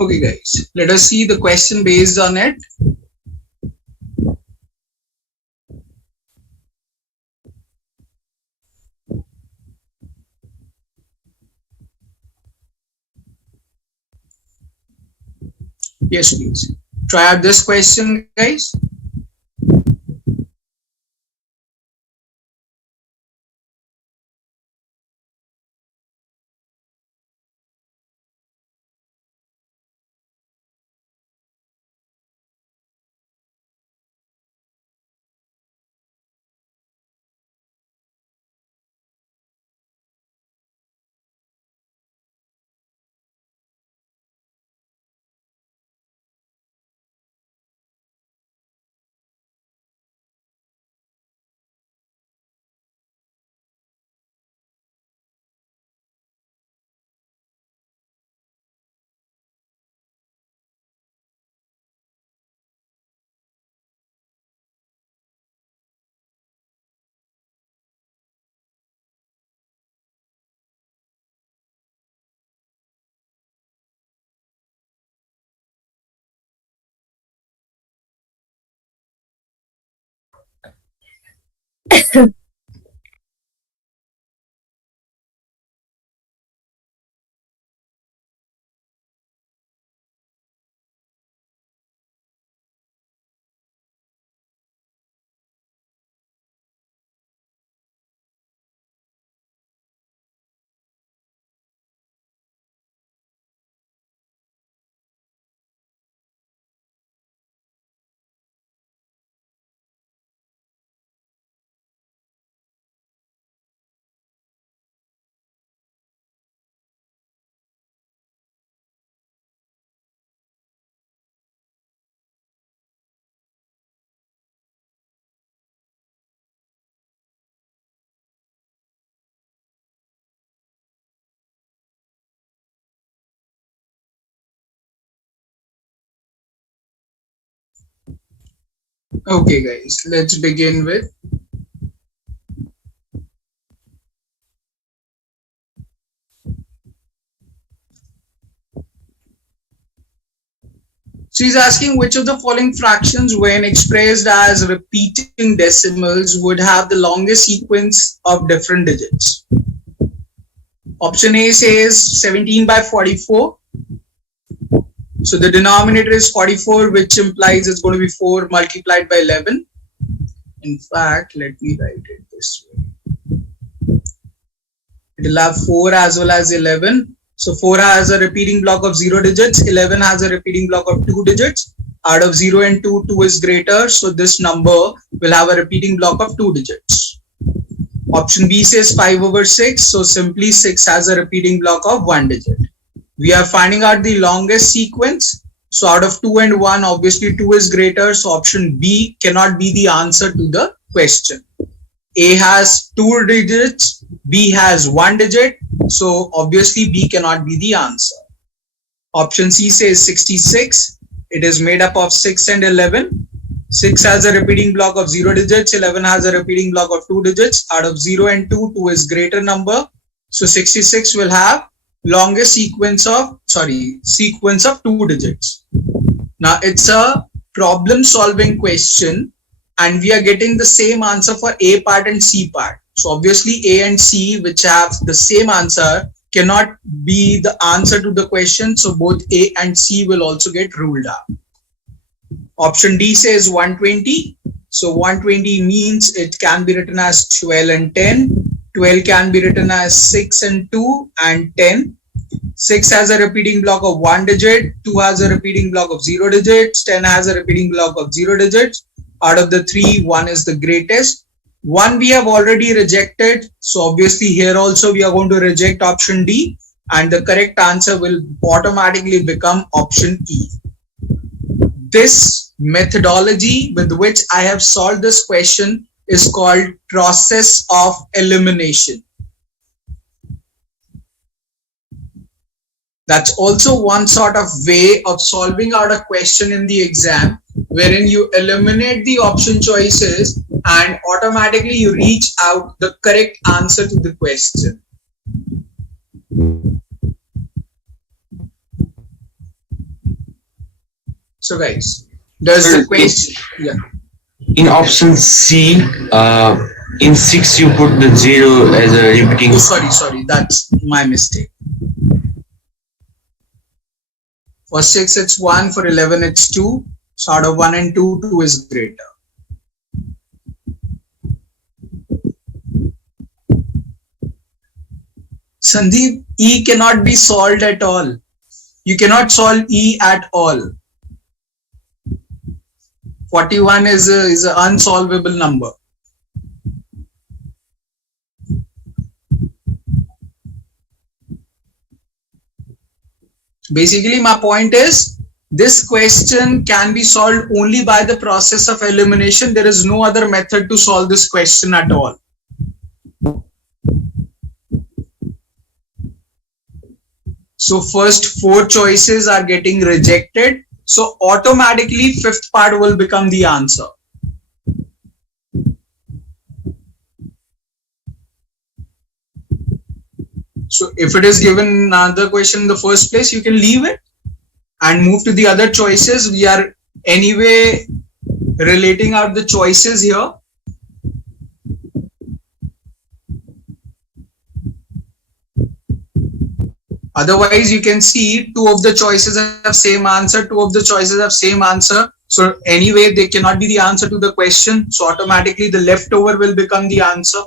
Okay guys, let us see the question based on it. Yes please. Try out this question guys. Okay guys, let's begin with So he's asking which of the following fractions when expressed as repeating decimals would have the longest sequence of different digits. Option A says 17 by 44. So the denominator is 44, which implies it's going to be 4 multiplied by 11. In fact, let me write it this way. It will have 4 as well as 11. So 4 has a repeating block of 0 digits, 11 has a repeating block of 2 digits. Out of 0 and 2, 2 is greater. So this number will have a repeating block of 2 digits. Option B says 5 over 6. So simply 6 has a repeating block of 1 digit. We are finding out the longest sequence. So out of 2 and 1, obviously 2 is greater. So option B cannot be the answer to the question. A has 2 digits, B has 1 digit. So obviously B cannot be the answer. Option C says 66. It is made up of 6 and 11. 6 has a repeating block of 0 digits. 11 has a repeating block of 2 digits. Out of 0 and 2, 2 is greater number. So 66 will have longest sequence of 2 digits. Now it's a problem solving question and we are getting the same answer for A part and C part. So obviously A and C, which have the same answer, cannot be the answer to the question. So both A and C will also get ruled out. Option D says 120. So 120 means it can be written as 12 and 10. 12 can be written as 6 and 2 and 10. 6 has a repeating block of 1 digit. 2 has a repeating block of 0 digits. 10 has a repeating block of 0 digits. Out of the 3, 1 is the greatest. 1 we have already rejected. So obviously here also we are going to reject option D and the correct answer will automatically become option E. This methodology with which I have solved this question is called process of elimination. That's also one sort of way of solving out a question in the exam, wherein you eliminate the option choices and automatically you reach out the correct answer to the question. So guys, does the question, yeah. In option C, in 6 you put the 0 as a repeating. Oh, sorry, that's my mistake. For 6 it's 1, for 11 it's 2. So out of 1 and 2, 2 is greater. Sandeep, E cannot be solved at all. You cannot solve E at all. 41 is an unsolvable number. Basically, my point is this question can be solved only by the process of elimination. There is no other method to solve this question at all. So first 4 choices are getting rejected. So automatically 5th part will become the answer. So if it is given another question in the first place, you can leave it and move to the other choices. We are anyway relating out the choices here. Otherwise, you can see 2 of the choices have same answer, 2 of the choices have same answer. So anyway, they cannot be the answer to the question. So automatically the leftover will become the answer.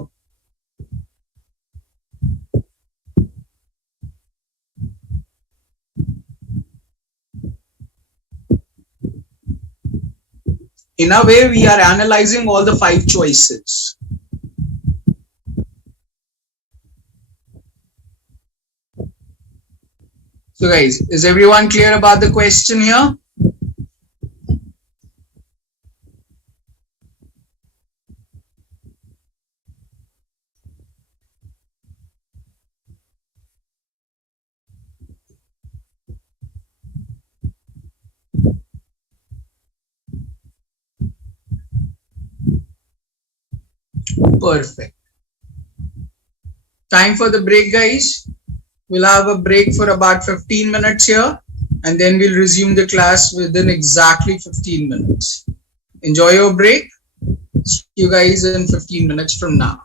In a way, we are analyzing all the 5 choices. So guys, is everyone clear about the question here? Perfect. Time for the break, guys. We'll have a break for about 15 minutes here and then we'll resume the class within exactly 15 minutes. Enjoy your break. See you guys in 15 minutes from now.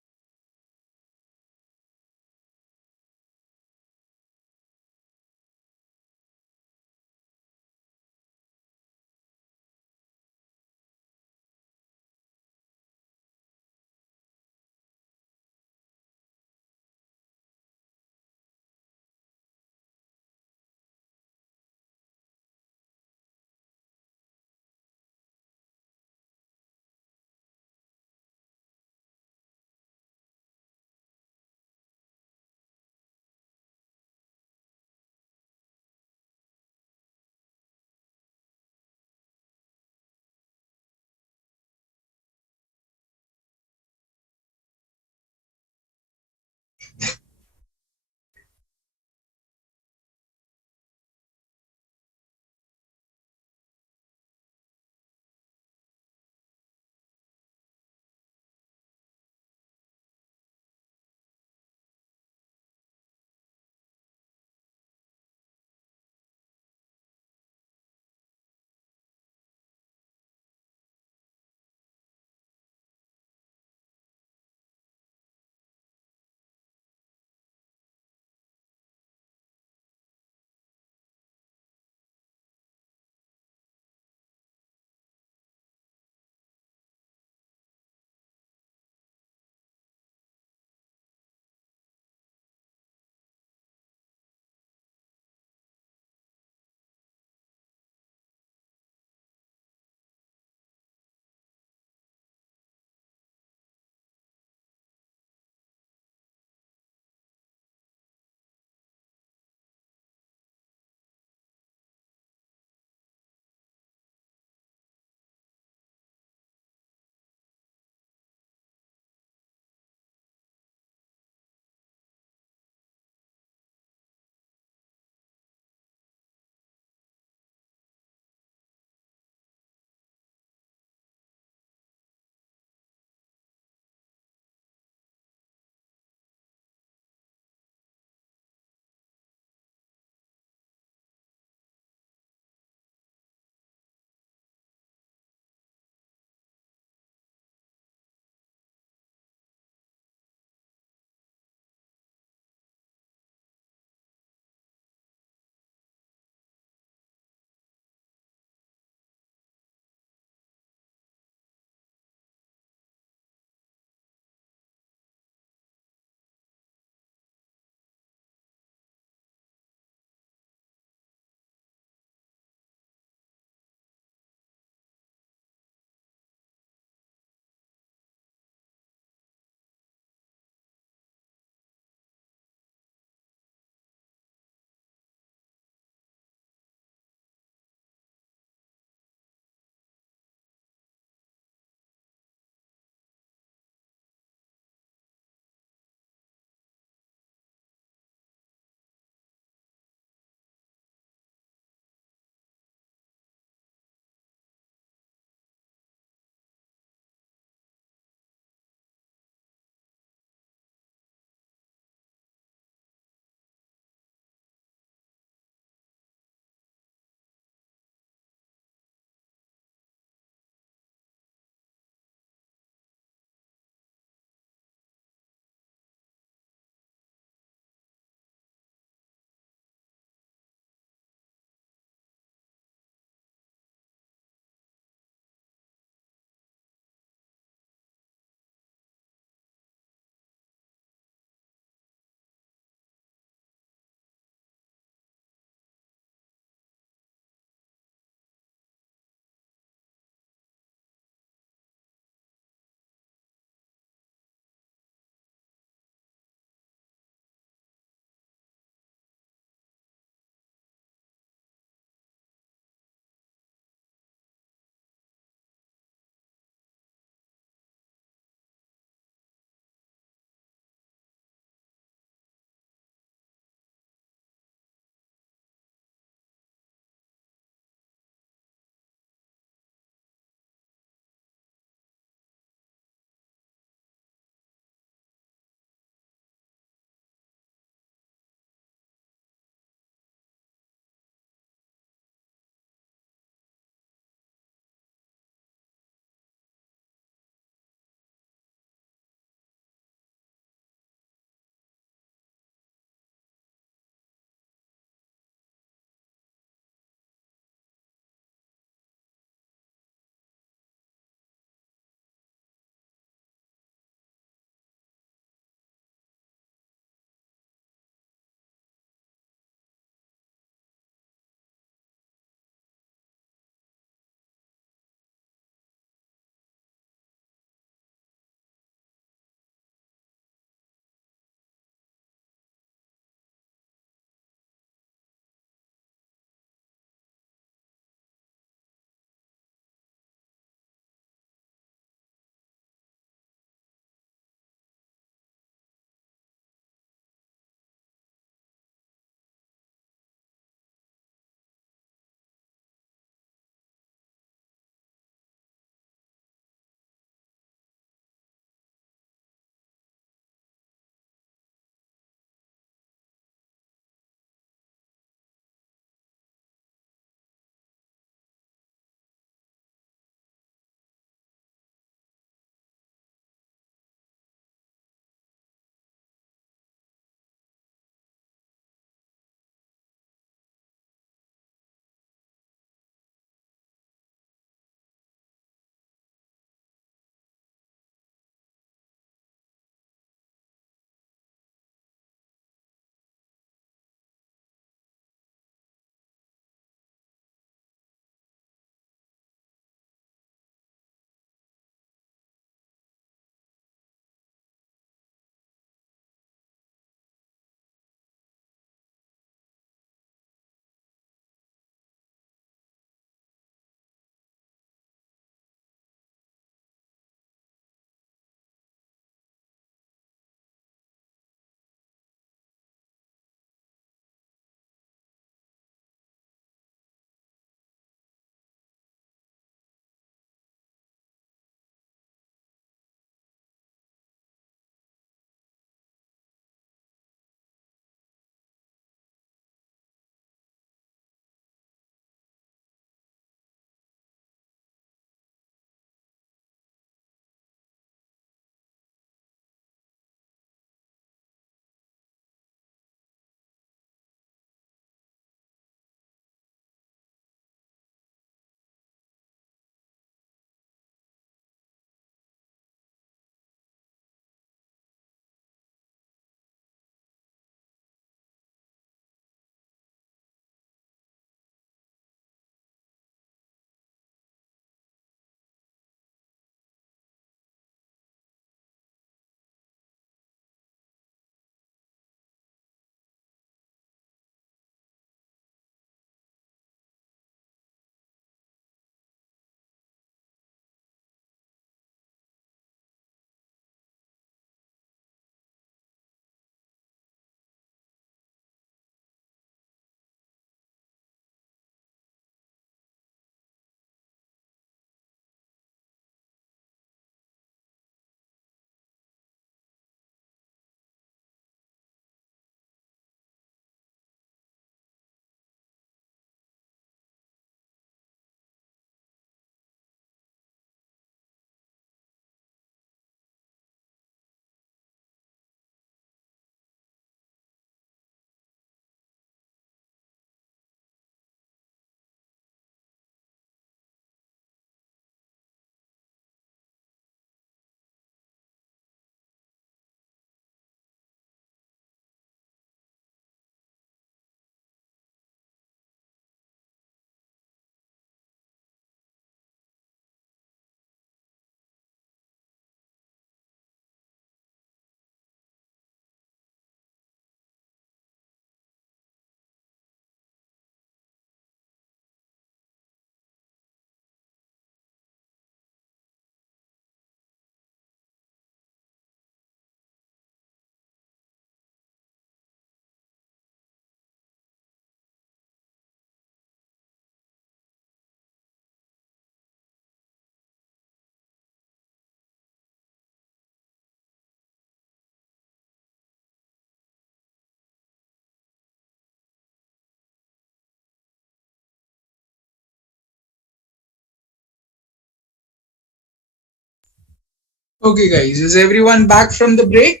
Okay, guys, is everyone back from the break?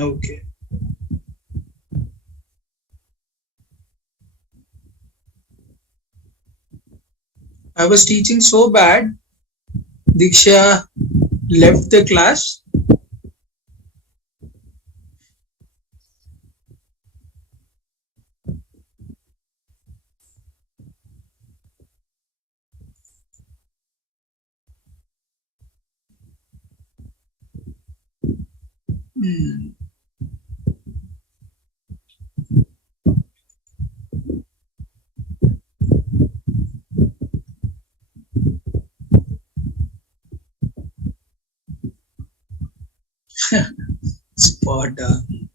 Okay. I was teaching so bad, Diksha left the class. Hmm. Spot on.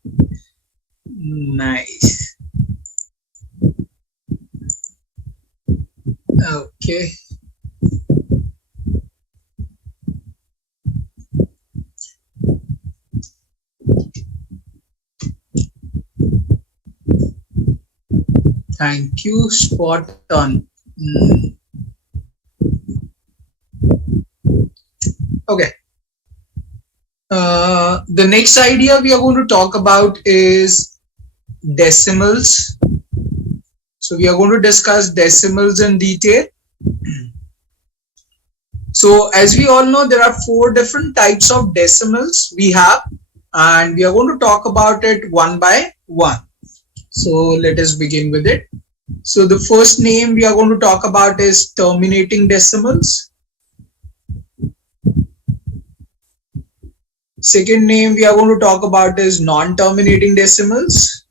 Nice. Okay. Thank you. Spot on. Hmm. Okay. The next idea we are going to talk about is decimals. So we are going to discuss decimals in detail. So as we all know, there are 4 different types of decimals we have, and we are going to talk about it one by one. So let us begin with it. So the first name we are going to talk about is terminating decimals. Second name we are going to talk about is non-terminating decimals.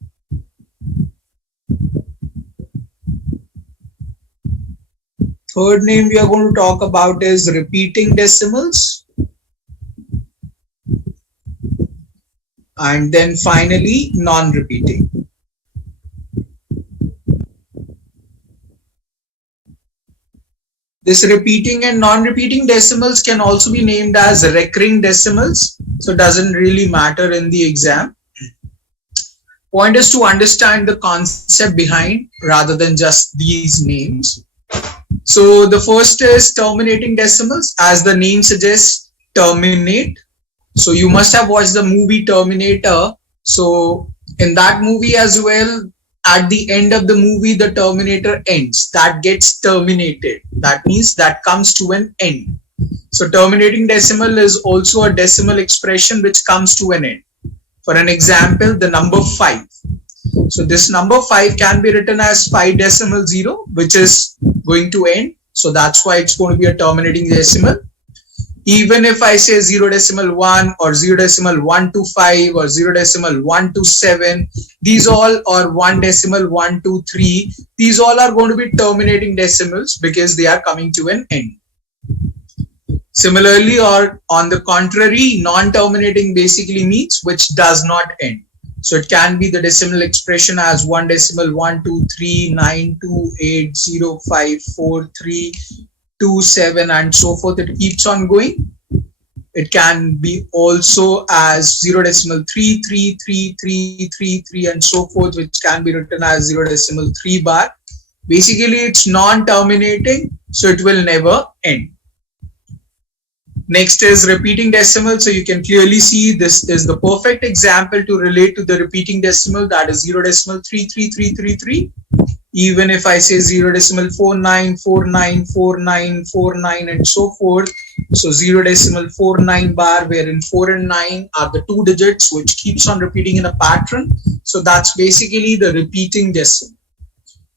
Third name we are going to talk about is repeating decimals. And then finally, non-repeating. This repeating and non-repeating decimals can also be named as recurring decimals. So it doesn't really matter in the exam. Point is to understand the concept behind rather than just these names. So the first is terminating decimals. As the name suggests, terminate. So you must have watched the movie Terminator. So in that movie as well, at the end of the movie, the Terminator ends. That gets terminated. That means that comes to an end. So terminating decimal is also a decimal expression which comes to an end. For an example, the number 5. So this number 5 can be written as 5 decimal 0, which is going to end. So that's why it's going to be a terminating decimal. Even if I say 0.1 or 0.125 or 0.127, these all or 1.123, these all are going to be terminating decimals because they are coming to an end. Similarly, or on the contrary, non-terminating basically means which does not end. So it can be the decimal expression as 1.12392805432 and so forth. It keeps on going. It can be also as 0.33333 and so forth, which can be written as 0.3 bar. Basically, it's non-terminating, so it will never end. Next is repeating decimal. So you can clearly see this is the perfect example to relate to the repeating decimal, that is 0.33333. Even if I say 0.49494949 and so forth, so 0.49 bar, wherein 4 and 9 are the 2 digits which keeps on repeating in a pattern. So that's basically the repeating decimal.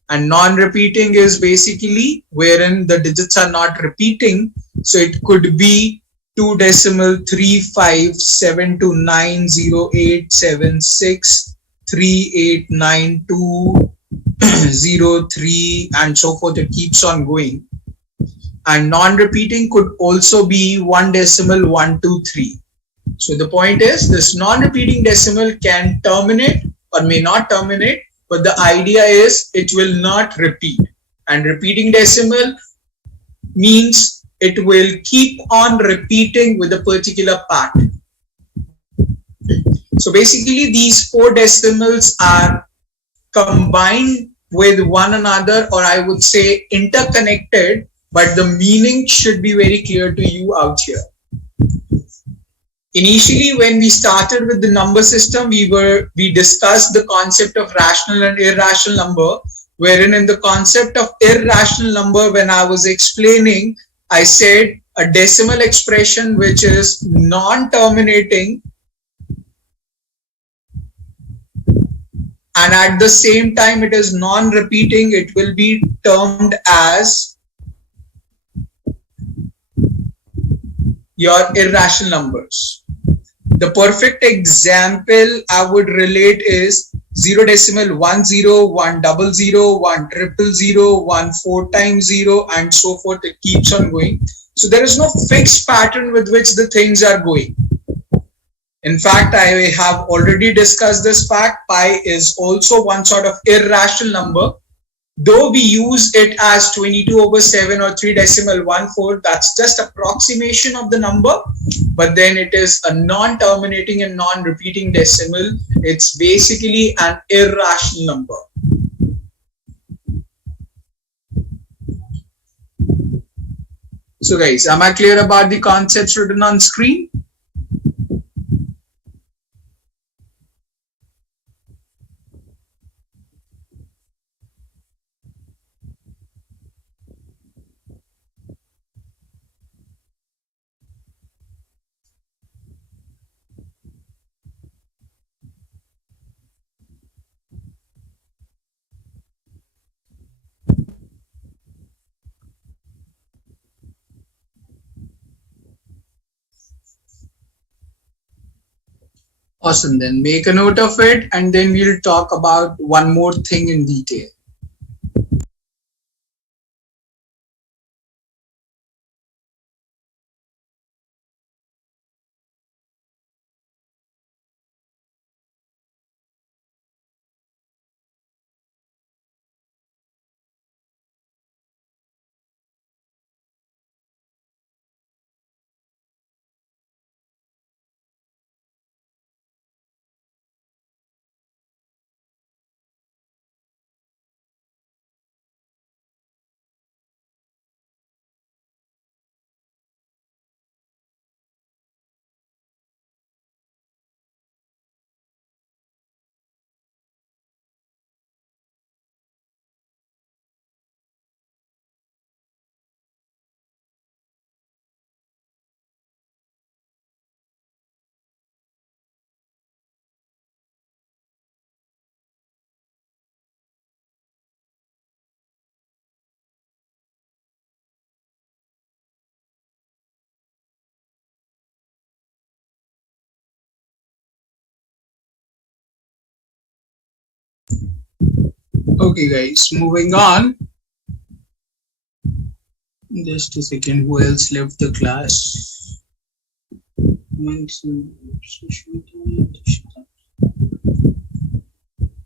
And non-repeating is basically wherein the digits are not repeating. So it could be 2.357290876389203 and so forth. It keeps on going. And non-repeating could also be 1.123. So the point is, this non-repeating decimal can terminate or may not terminate, but the idea is it will not repeat. And repeating decimal means it will keep on repeating with a particular pattern. So basically these four decimals are combined with one another, or I would say interconnected, but the meaning should be very clear to you out here. Initially, when we started with the number system, we discussed the concept of rational and irrational number, wherein in the concept of irrational number, when I was explaining, I said a decimal expression which is non-terminating and at the same time it is non-repeating, it will be termed as your irrational numbers. The perfect example I would relate is 0 decimal 1 0 1 double 0 1 triple 0 1 4 times 0 and so forth. It keeps on going. So there is no fixed pattern with which the things are going. In fact, I have already discussed this fact. Pi is also one sort of irrational number. Though we use it as 22/7 or 3.14, that's just approximation of the number, but then it is a non-terminating and non-repeating decimal. It's basically an irrational number. So guys, am I clear about the concepts written on screen? Awesome, then make a note of it and then we'll talk about one more thing in detail. Okay guys, moving on. Just a second, who else left the class?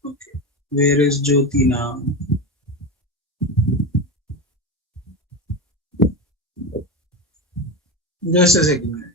Okay, where is Jyoti now? Just a second.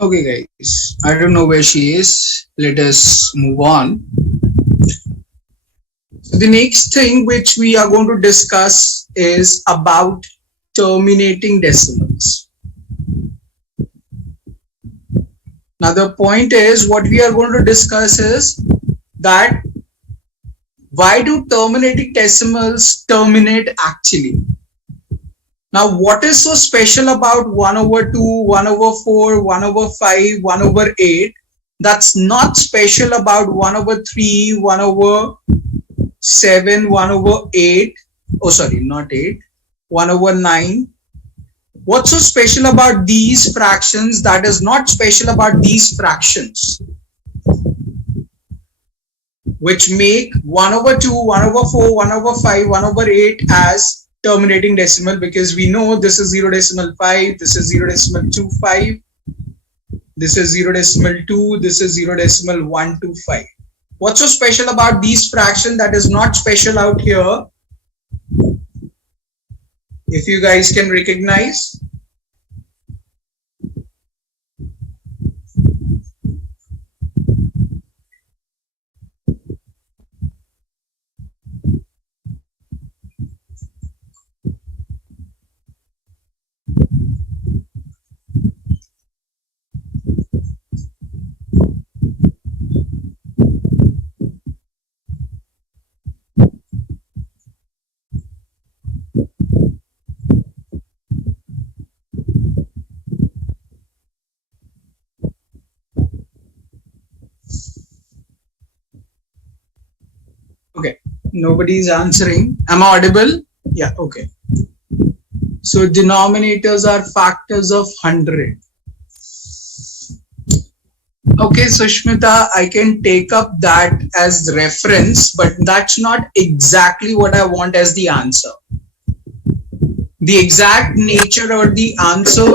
Okay, guys, I don't know where she is. Let us move on. So the next thing which we are going to discuss is about terminating decimals. Now the point is, what we are going to discuss is that why do terminating decimals terminate actually? Now what is so special about 1 over 2, 1 over 4, 1 over 5, 1 over 8 that's not special about 1 over 3, 1 over 7, 1 over 8, oh sorry, not 8, 1 over 9. What's so special about these fractions that is not special about these fractions, which make 1 over 2, 1 over 4, 1 over 5, 1 over 8 as terminating decimal? Because we know this is 0.5, this is 0.25, this is 0.2, this is 0.125. What's so special about these fractions that is not special out here? If you guys can recognize. Okay, nobody's answering. Am I audible? Yeah, okay. So denominators are factors of 100. Okay, Sushmita, I can take up that as reference, but that's not exactly what I want as the answer. The exact nature or the answer.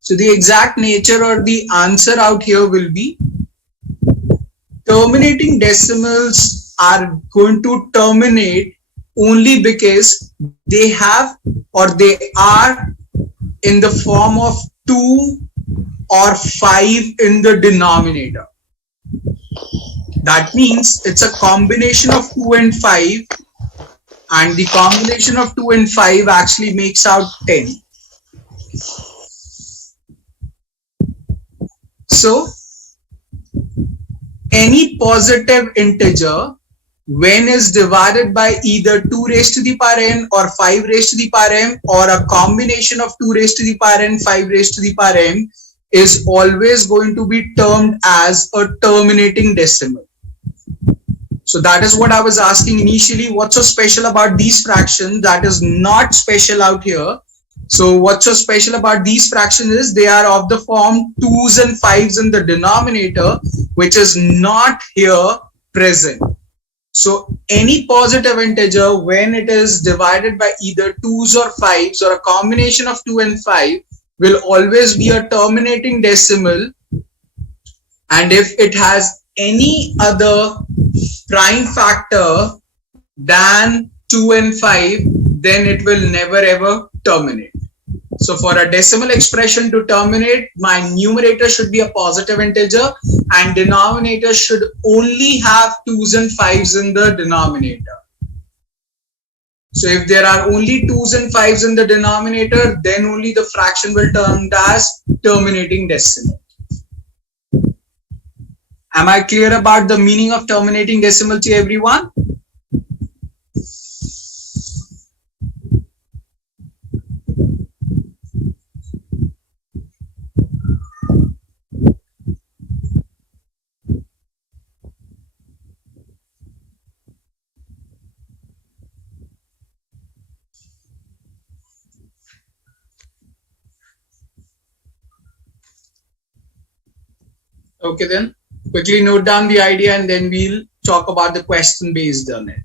So the exact nature or the answer out here will be terminating decimals are going to terminate only because they have or they are in the form of 2 or 5 in the denominator. That means it's a combination of 2 and 5, and the combination of 2 and 5 actually makes out 10. So any positive integer when is divided by either 2 raised to the power n or 5 raised to the power m or a combination of 2 raised to the power n, 5 raised to the power m is always going to be termed as a terminating decimal. So that is what I was asking initially. What's so special about these fractions that is not special out here? So what's so special about these fractions is they are of the form 2's and 5's in the denominator, which is not here present. So any positive integer when it is divided by either 2's or 5's or a combination of 2 and 5 will always be a terminating decimal, and if it has any other prime factor than 2 and 5, then it will never ever terminate. So for a decimal expression to terminate, my numerator should be a positive integer and denominator should only have 2's and 5's in the denominator. So if there are only 2's and 5's in the denominator, then only the fraction will termed as terminating decimal. Am I clear about the meaning of terminating decimal to everyone? Okay, then quickly note down the idea and then we'll talk about the question based on it.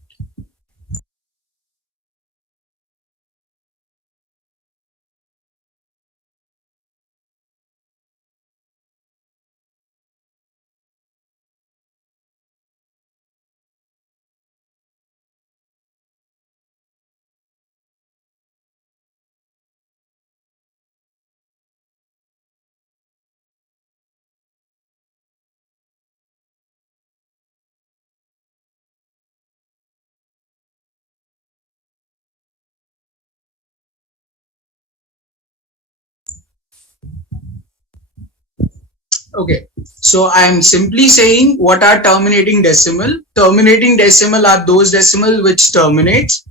Okay, so I am simply saying what are terminating decimal. Terminating decimal are those decimal which terminates.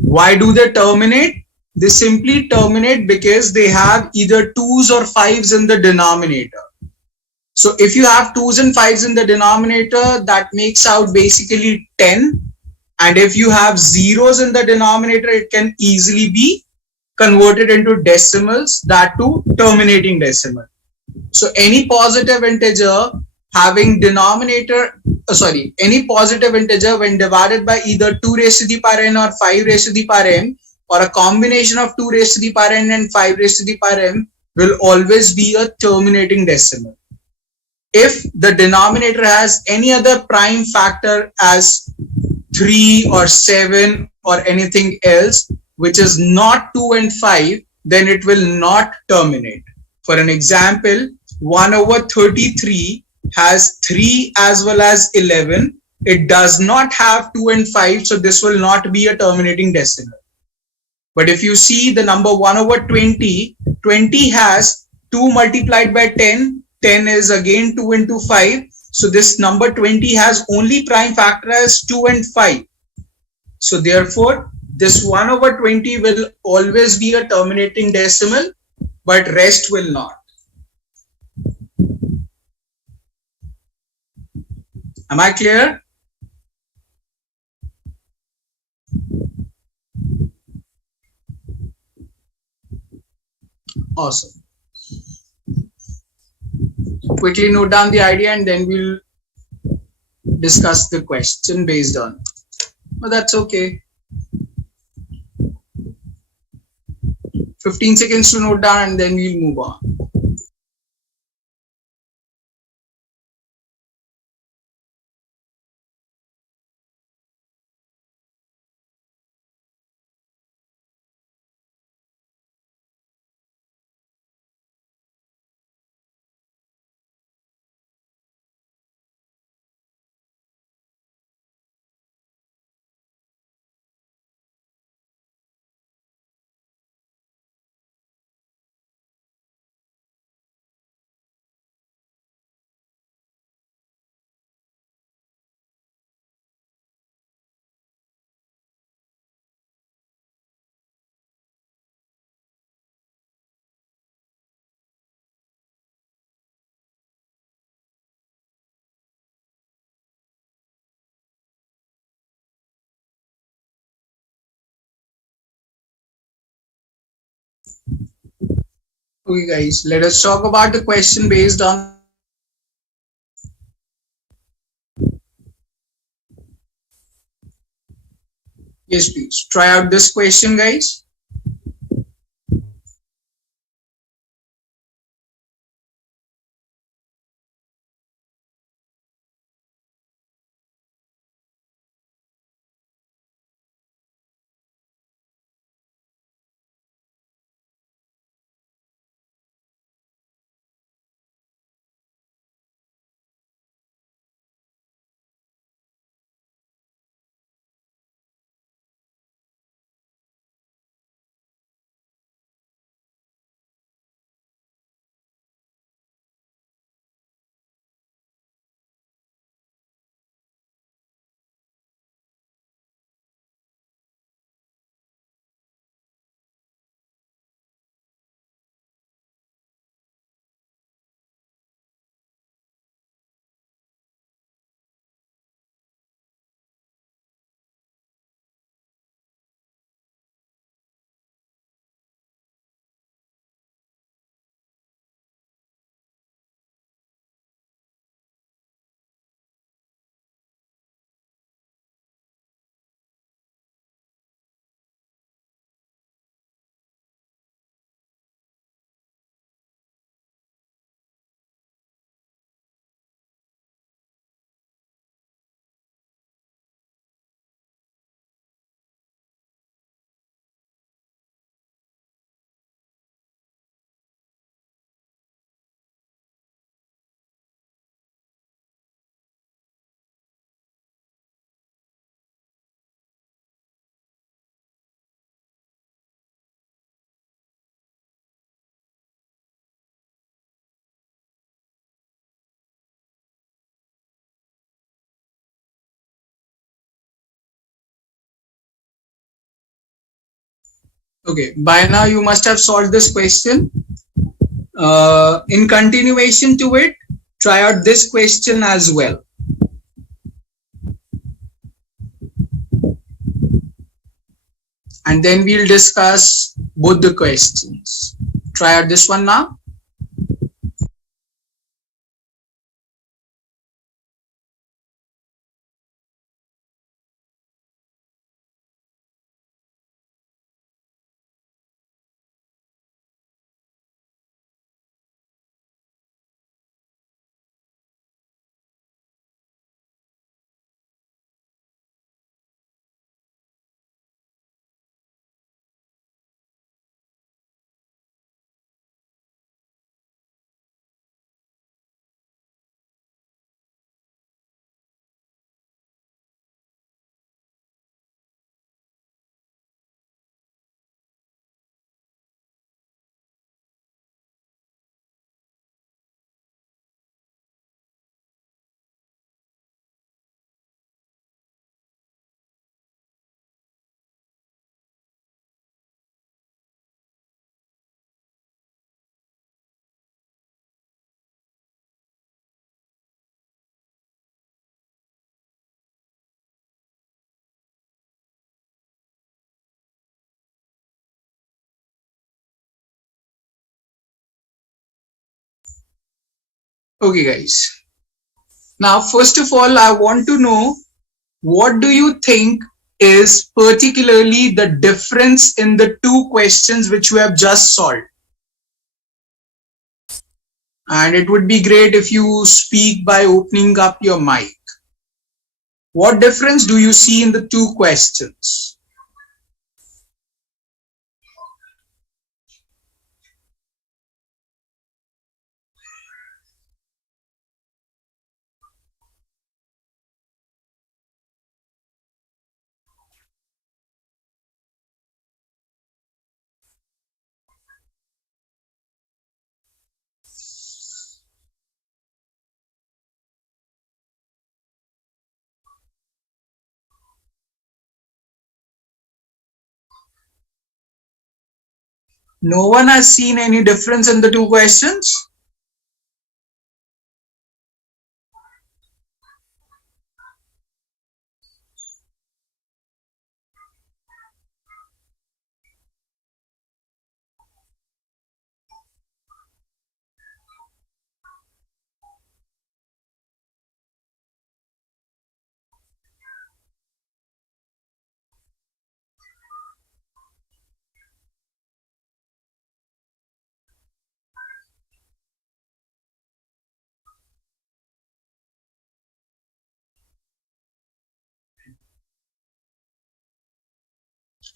Why do they terminate? They simply terminate because they have either 2's or 5's in the denominator. So if you have 2's and 5's in the denominator, that makes out basically 10. And if you have zeros in the denominator, it can easily be converted into decimals, that too terminating decimal. So any positive integer having denominator, any positive integer when divided by either 2 raised to the power n or 5 raised to the power n, or a combination of 2 raised to the power n and 5 raised to the power n, will always be a terminating decimal. If the denominator has any other prime factor as 3 or 7 or anything else which is not 2 and 5, then it will not terminate. For an example, 1 over 33 has 3 as well as 11. It does not have 2 and 5, so this will not be a terminating decimal. But if you see the number 1 over 20, 20 has 2 multiplied by 10, 10 is again 2 into 5. So this number 20 has only prime factor as 2 and 5. So therefore, this 1 over 20 will always be a terminating decimal, but rest will not. Am I clear? Awesome. Quickly note down the idea and then we'll discuss the question based on. But that's okay. 15 seconds to note down and then we'll move on. Okay guys, let us talk about the question based on. Yes, please try out this question, guys. Okay, by now you must have solved this question. In continuation to it, try out this question as well. And then we'll discuss both the questions. Try out this one now. Okay, guys. Now, first of all, I want to know, what do you think is particularly the difference in the two questions which we have just solved? And it would be great if you speak by opening up your mic. What difference do you see in the two questions? No one has seen any difference in the two questions?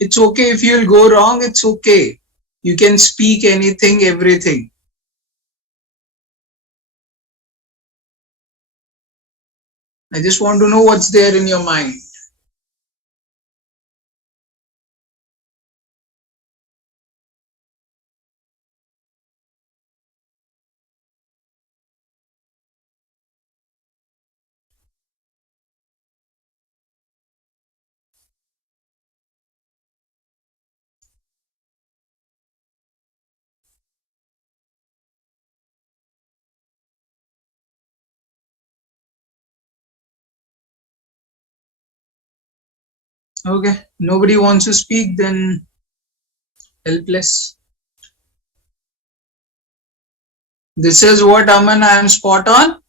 It's okay if you'll go wrong, it's okay. You can speak anything, everything. I just want to know what's there in your mind. Okay, nobody wants to speak, then helpless. This is what, Aman, I am spot on.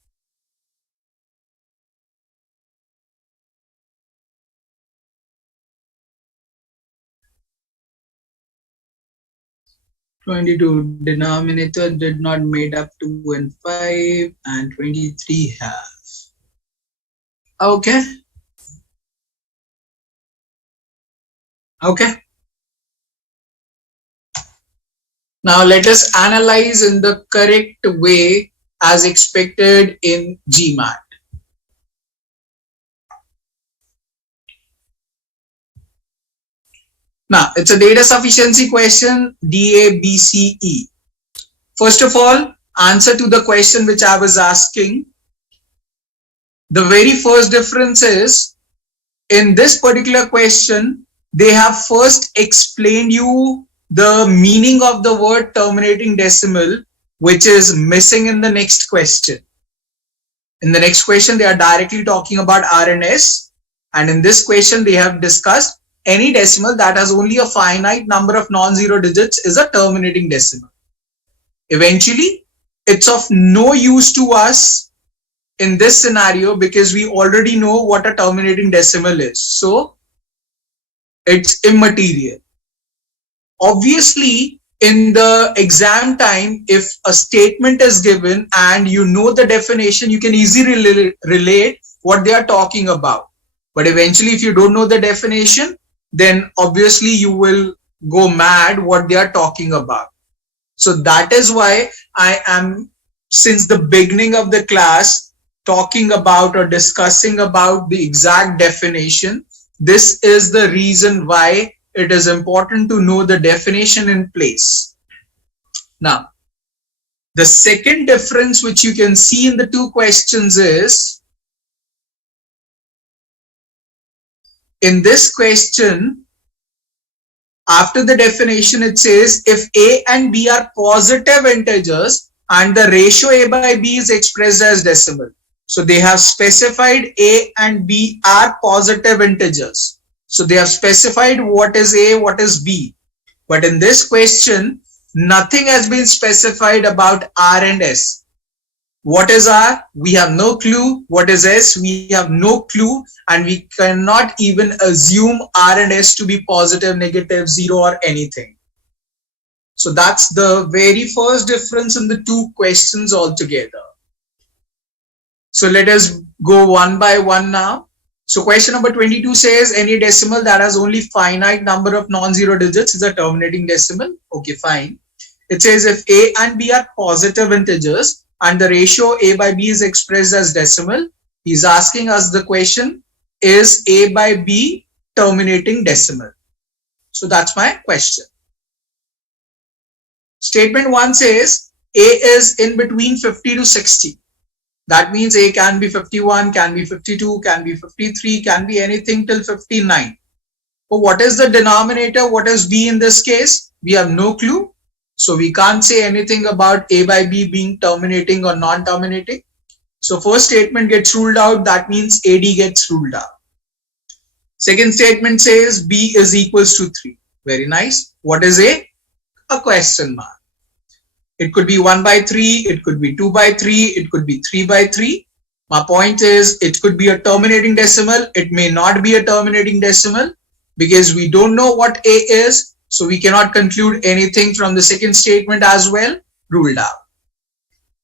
(22) denominator did not made up 2 and 5, and 23 have. Okay. Okay. Now let us analyze in the correct way as expected in GMAT. Now it's a data sufficiency question, DABCE. First of all, answer to the question which I was asking. The very first difference is, in this particular question, they have first explained you the meaning of the word terminating decimal, which is missing in the next question. In the next question, they are directly talking about R and S. And in this question, they have discussed any decimal that has only a finite number of non-zero digits is a terminating decimal. Eventually, it's of no use to us in this scenario because we already know what a terminating decimal is. So it's immaterial. Obviously, in the exam time, if a statement is given and you know the definition, you can easily relate what they are talking about. But eventually, if you don't know the definition, then obviously you will go mad what they are talking about. So that is why I am, since the beginning of the class, talking about or discussing about the exact definition. This is the reason why it is important to know the definition in place. Now, the second difference which you can see in the two questions is, in this question, after the definition, it says if A and B are positive integers and the ratio A by B is expressed as decimal. So they have specified A and B are positive integers. So they have specified what is A, what is B. But in this question, nothing has been specified about R and S. What is R? We have no clue. What is S? We have no clue. And we cannot even assume R and S to be positive, negative, zero, or anything. So that's the very first difference in the two questions altogether. So let us go one by one now. So question number 22 says any decimal that has only finite number of non-zero digits is a terminating decimal. Okay, fine. It says if A and B are positive integers and the ratio A by B is expressed as decimal, he's asking us the question, is A by B terminating decimal? So that's my question. Statement 1 says A is in between 50 to 60. That means A can be 51, can be 52, can be 53, can be anything till 59. But what is the denominator? What is B in this case? We have no clue. So we can't say anything about A by B being terminating or non-terminating. So first statement gets ruled out. That means AD gets ruled out. Second statement says B is equals to 3. Very nice. What is A? A question mark. It could be 1 by 3, it could be 2 by 3, it could be 3 by 3. My point is, it could be a terminating decimal, it may not be a terminating decimal because we don't know what A is, so we cannot conclude anything from the second statement as well, ruled out.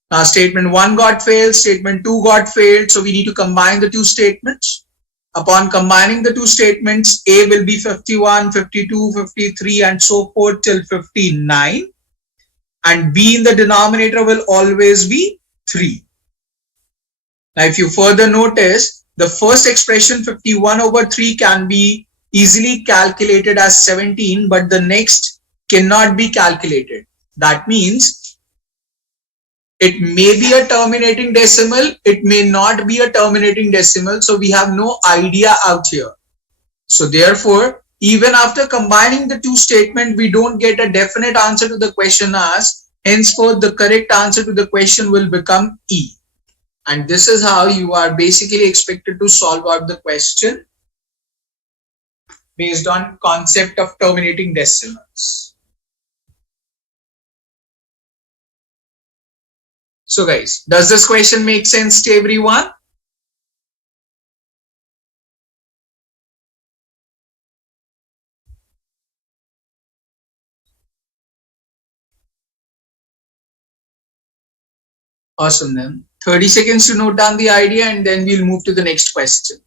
Now statement 1 got failed, statement 2 got failed, so we need to combine the two statements. Upon combining the two statements, A will be 51, 52, 53 and so forth till 59. And B in the denominator will always be 3. Now, if you further notice, the first expression 51 over 3 can be easily calculated as 17, but the next cannot be calculated. That means it may be a terminating decimal, it may not be a terminating decimal, so we have no idea out here. So therefore, even after combining the two statements, we don't get a definite answer to the question asked. Henceforth, the correct answer to the question will become E. And this is how you are basically expected to solve out the question based on concept of terminating decimals. So guys, does this question make sense to everyone? Awesome then. 30 seconds to note down the idea and then we'll move to the next question.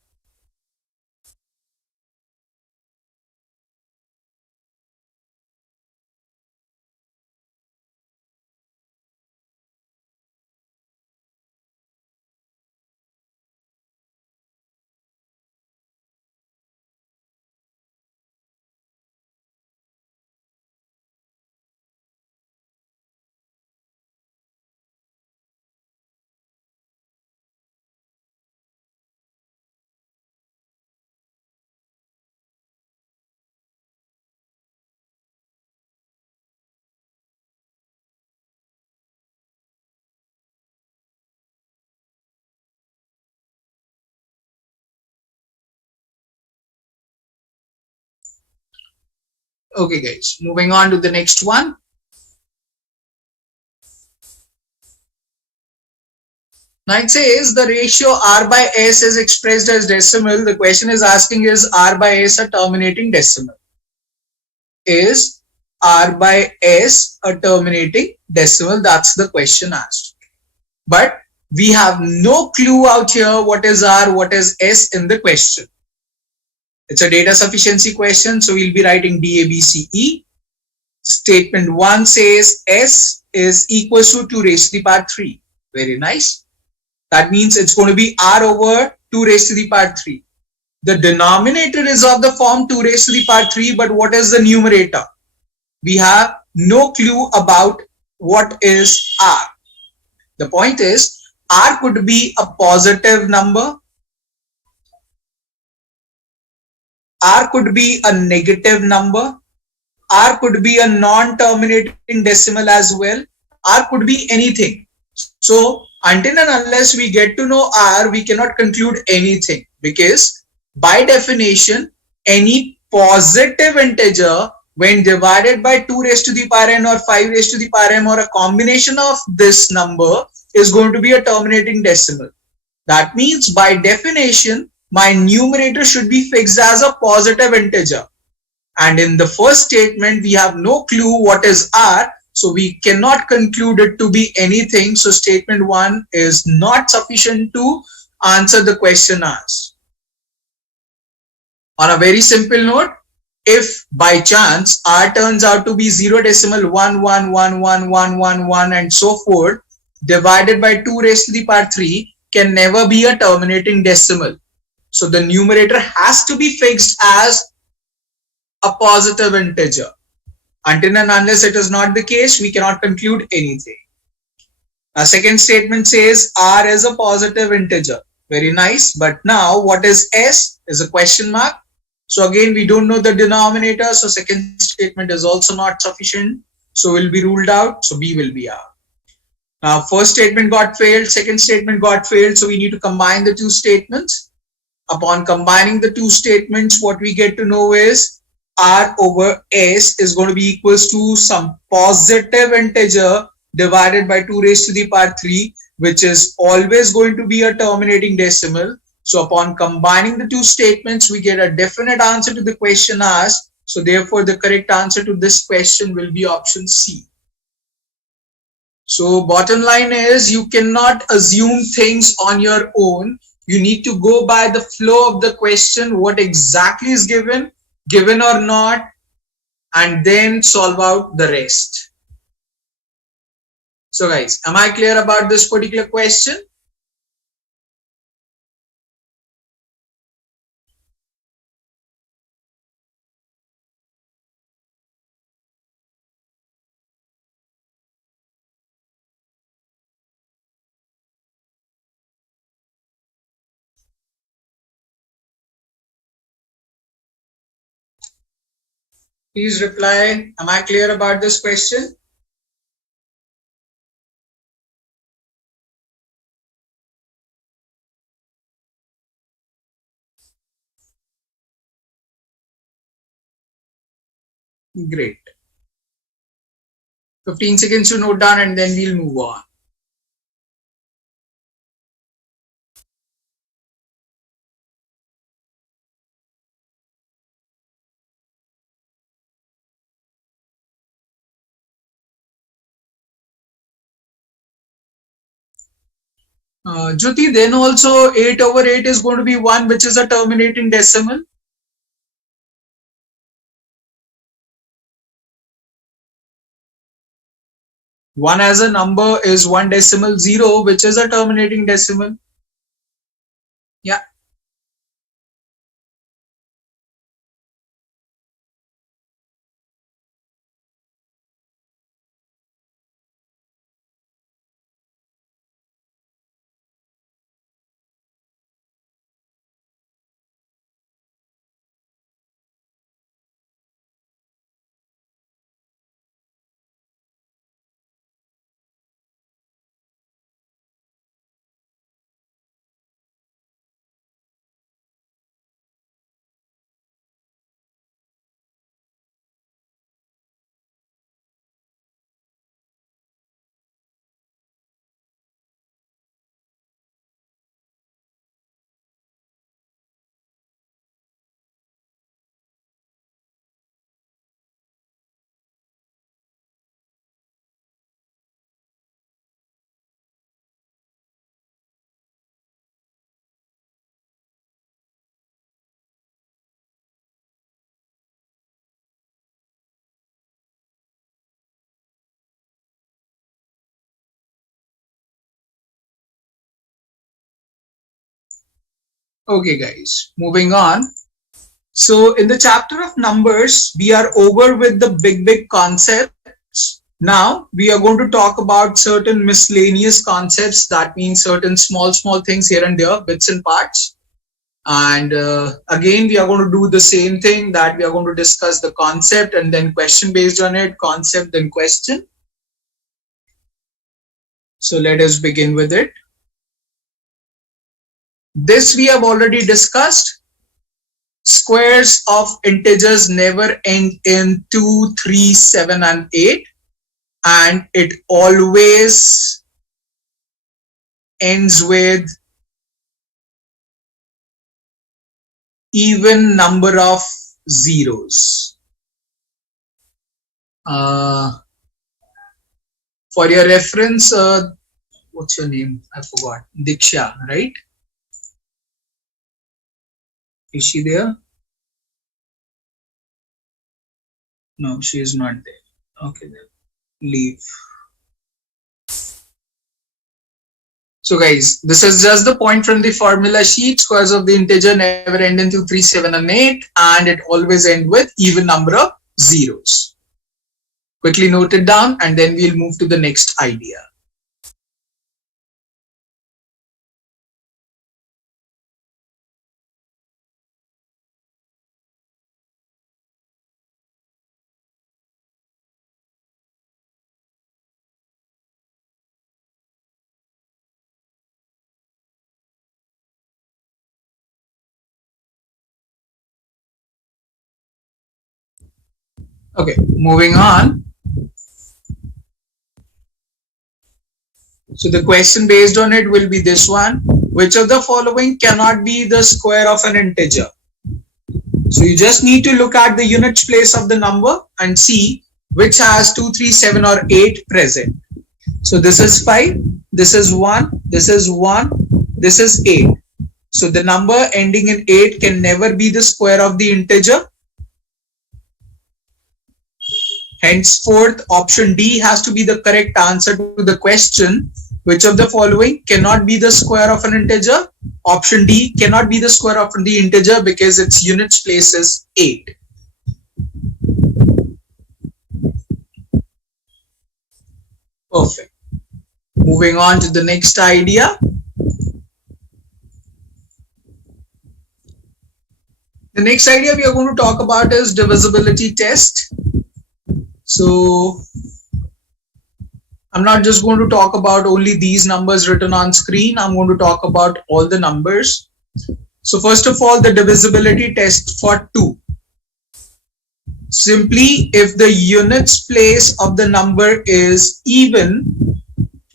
Okay guys, moving on to the next one. Now it says the ratio R by S is expressed as decimal. The question is asking, is R by S a terminating decimal? Is R by S a terminating decimal? That's the question asked. But we have no clue out here what is R, what is S in the question. It's a data sufficiency question, so we'll be writing DABCE. Statement 1 says S is equals to 2 raised to the power 3. Very nice. That means it's going to be R over 2 raised to the power 3. The denominator is of the form 2 raised to the power 3, but what is the numerator? We have no clue about what is R. The point is, R could be a positive number, R could be a negative number, R could be a non-terminating decimal as well, R could be anything. So until and unless we get to know R, we cannot conclude anything, because by definition, any positive integer when divided by 2 raised to the power n or 5 raised to the power m or a combination of this number is going to be a terminating decimal. That means by definition, my numerator should be fixed as a positive integer. And in the first statement, we have no clue what is R, so we cannot conclude it to be anything. So statement 1 is not sufficient to answer the question asked. On a very simple note, if by chance R turns out to be 0.1111111 and so forth, divided by 2 raised to the power 3 can never be a terminating decimal. So the numerator has to be fixed as a positive integer. Until and unless it is not the case, we cannot conclude anything. Our second statement says R is a positive integer. Very nice. But now what is S is a question mark. So again, we don't know the denominator. So second statement is also not sufficient. So will be ruled out. So B will be out. Now first statement got failed. Second statement got failed. So we need to combine the two statements. Upon combining the two statements, what we get to know is R over S is going to be equals to some positive integer divided by 2 raised to the power 3, which is always going to be a terminating decimal. So upon combining the two statements, we get a definite answer to the question asked. So therefore, the correct answer to this question will be option C. So bottom line is, you cannot assume things on your own. You need to go by the flow of the question, what exactly is given or not, and then solve out the rest. So guys, am I clear about this particular question? Please reply, am I clear about this question? Great. 15 seconds to note down and then we'll move on. Jyoti, then also 8 over 8 is going to be 1, which is a terminating decimal. One as a number is 1.0, which is a terminating decimal. Yeah. Okay, guys, moving on. So in the chapter of numbers, we are over with the big concepts. Now we are going to talk about certain miscellaneous concepts. That means certain small things here and there, bits and parts. And again, we are going to do the same thing, that we are going to discuss the concept and then question based on it, concept then question. So let us begin with it. This we have already discussed. Squares of integers never end in 2, 3, 7 and 8, and it always ends with even number of zeros. For your reference, what's your name? I forgot. Diksha, right? Is she there? No, she is not there. Okay, then leave. So guys, this is just the point from the formula sheet. Squares of the integer never end in 2, 3, 7 and 8, and it always end with even number of zeros. Quickly note it down and then we'll move to the next idea. Okay, moving on. So the question based on it will be this one. Which of the following cannot be the square of an integer? So you just need to look at the units place of the number and see which has 2, 3, 7 or 8 present. So this is 5, this is 1, this is 1, this is 8. So the number ending in 8 can never be the square of the integer. Henceforth, option D has to be the correct answer to the question. Which of the following cannot be the square of an integer? Option D cannot be the square of the integer because its units place is 8. Perfect. Moving on to the next idea. The next idea we are going to talk about is divisibility test. So I'm not just going to talk about only these numbers written on screen. I'm going to talk about all the numbers. So first of all, the divisibility test for 2. Simply, if the units place of the number is even,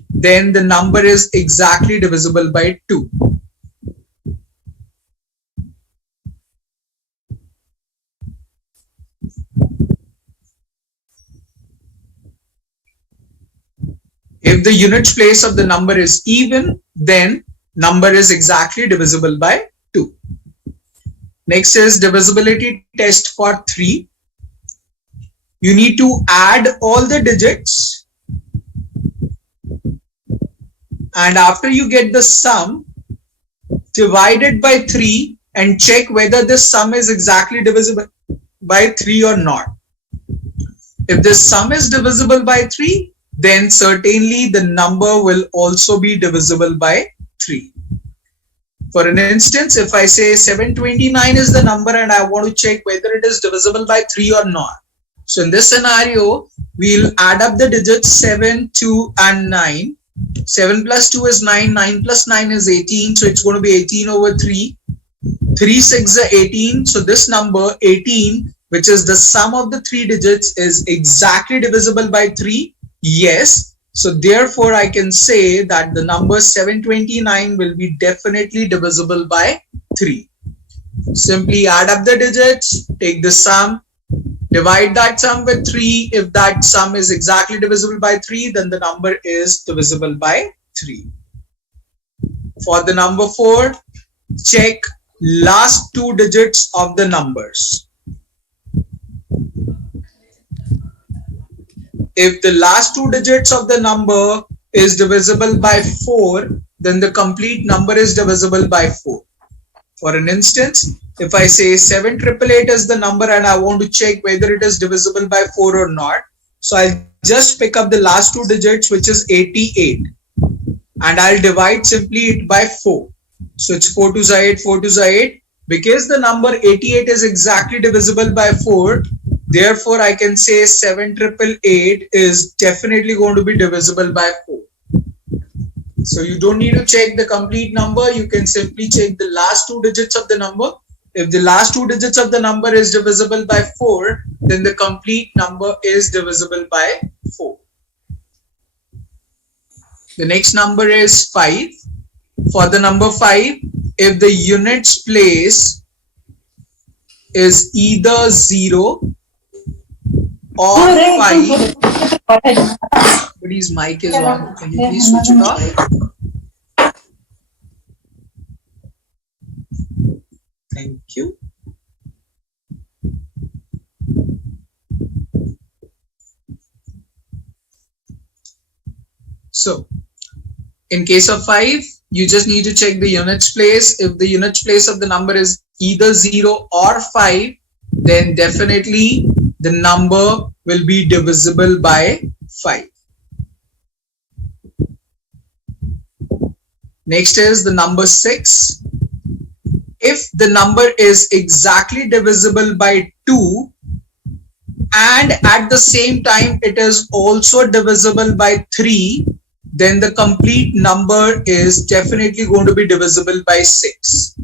then the number is exactly divisible by 2. If the units place of the number is even, then number is exactly divisible by 2. Next is divisibility test for 3. You need to add all the digits, and after you get the sum, divide it by 3 and check whether this sum is exactly divisible by 3 or not. If this sum is divisible by 3, then certainly the number will also be divisible by 3. For an instance, if I say 729 is the number and I want to check whether it is divisible by 3 or not. So in this scenario, we'll add up the digits 7, 2 and 9. 7 plus 2 is 9, 9 plus 9 is 18, so it's going to be 18 over 3. 3 6 is 18, so this number 18, which is the sum of the 3 digits, is exactly divisible by 3. Yes, so therefore I can say that the number 729 will be definitely divisible by 3. Simply add up the digits, take the sum, divide that sum with 3. If that sum is exactly divisible by 3, then the number is divisible by 3. For the number 4, check last 2 digits of the numbers. If the last 2 digits of the number is divisible by 4, then the complete number is divisible by 4. For an instance, if I say 7888 is the number and I want to check whether it is divisible by 4 or not, so I'll just pick up the last two digits, which is 88, and I'll divide simply it by 4. So it's 4 to 8, 4 to 8. Because the number 88 is exactly divisible by 4, therefore I can say 7888 is definitely going to be divisible by 4. So you don't need to check the complete number. You can simply check the last two digits of the number. If the last two digits of the number is divisible by 4, then the complete number is divisible by 4. The next number is 5. For the number 5, if the units place is either 0 or 5, somebody's mic is on. Can you please switch it off? Thank you. So, in case of 5, you just need to check the units place. If the units place of the number is either 0 or 5, then definitely the number will be divisible by 5. Next is the number 6. If the number is exactly divisible by 2 and at the same time it is also divisible by 3, then the complete number is definitely going to be divisible by 6.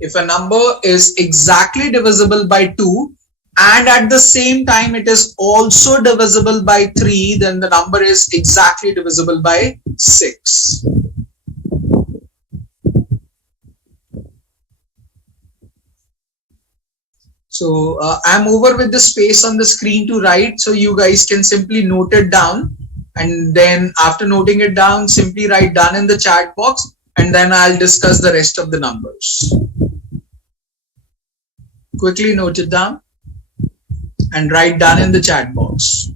If a number is exactly divisible by 2 and at the same time it is also divisible by 3, then the number is exactly divisible by 6. So I'm over with the space on the screen to write, so you guys can simply note it down, and then after noting it down, simply write done in the chat box, and then I'll discuss the rest of the numbers. Quickly note it down and write done in the chat box.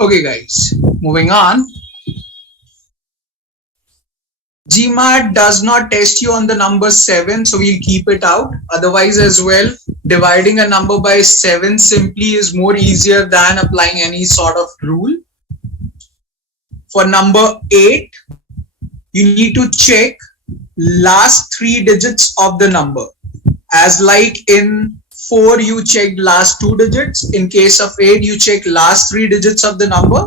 Okay guys, moving on. GMAT does not test you on the number 7, so we'll keep it out. Otherwise as well, dividing a number by 7 simply is more easier than applying any sort of rule. For number 8, you need to check last 3 digits of the number. As like in 4, you check last 2 digits. In case of 8, you check last 3 digits of the number.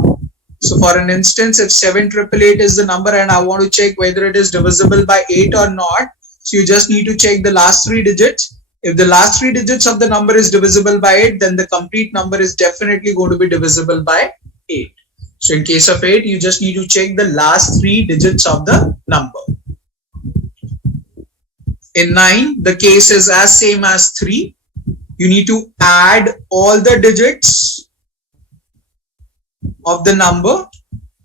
So for an instance, if 7888 is the number and I want to check whether it is divisible by 8 or not, so you just need to check the last 3 digits. If the last 3 digits of the number is divisible by 8, then the complete number is definitely going to be divisible by 8. So in case of 8, you just need to check the last 3 digits of the number. In 9, the case is as same as 3. You need to add all the digits of the number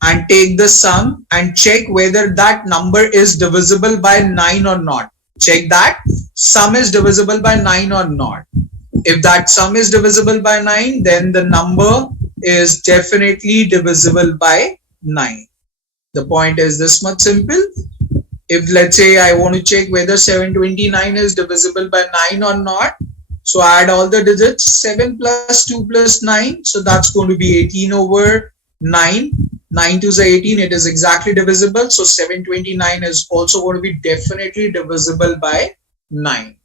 and take the sum and check whether that number is divisible by 9 or not. Check that sum is divisible by 9 or not. If that sum is divisible by 9, then the number is definitely divisible by 9. The point is this much simple. If let's say I want to check whether 729 is divisible by 9 or not, so add all the digits, 7 plus 2 plus 9, so that's going to be 18 over 9. 9 to the 18, it is exactly divisible, so 729 is also going to be definitely divisible by 9.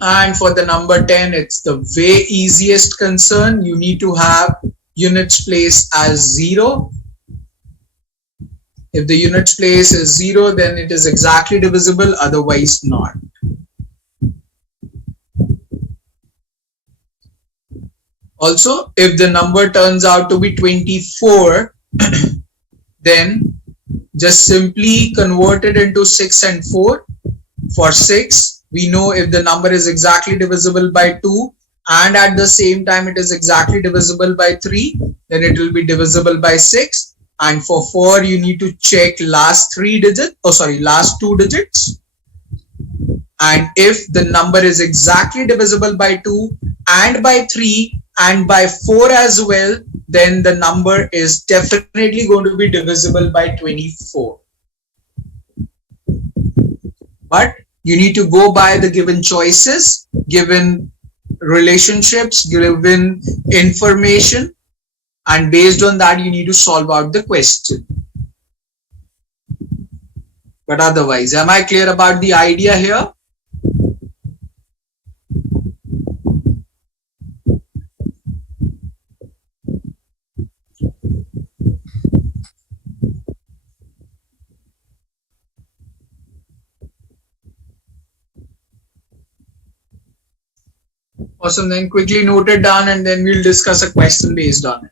And for the number 10, it's the way easiest concern. You need to have units place as 0. If the units place is 0, then it is exactly divisible, otherwise not. Also, if the number turns out to be 24, then just simply convert it into 6 and 4. For 6, we know if the number is exactly divisible by 2 and at the same time it is exactly divisible by 3, then it will be divisible by 6. And for 4, you need to check last 2 digits. And if the number is exactly divisible by 2 and by 3 and by 4 as well, then the number is definitely going to be divisible by 24. But you need to go by the given choices, given relationships, given information, and based on that you need to solve out the question. But otherwise, am I clear about the idea here? Awesome, then quickly note it down and then we'll discuss a question based on it.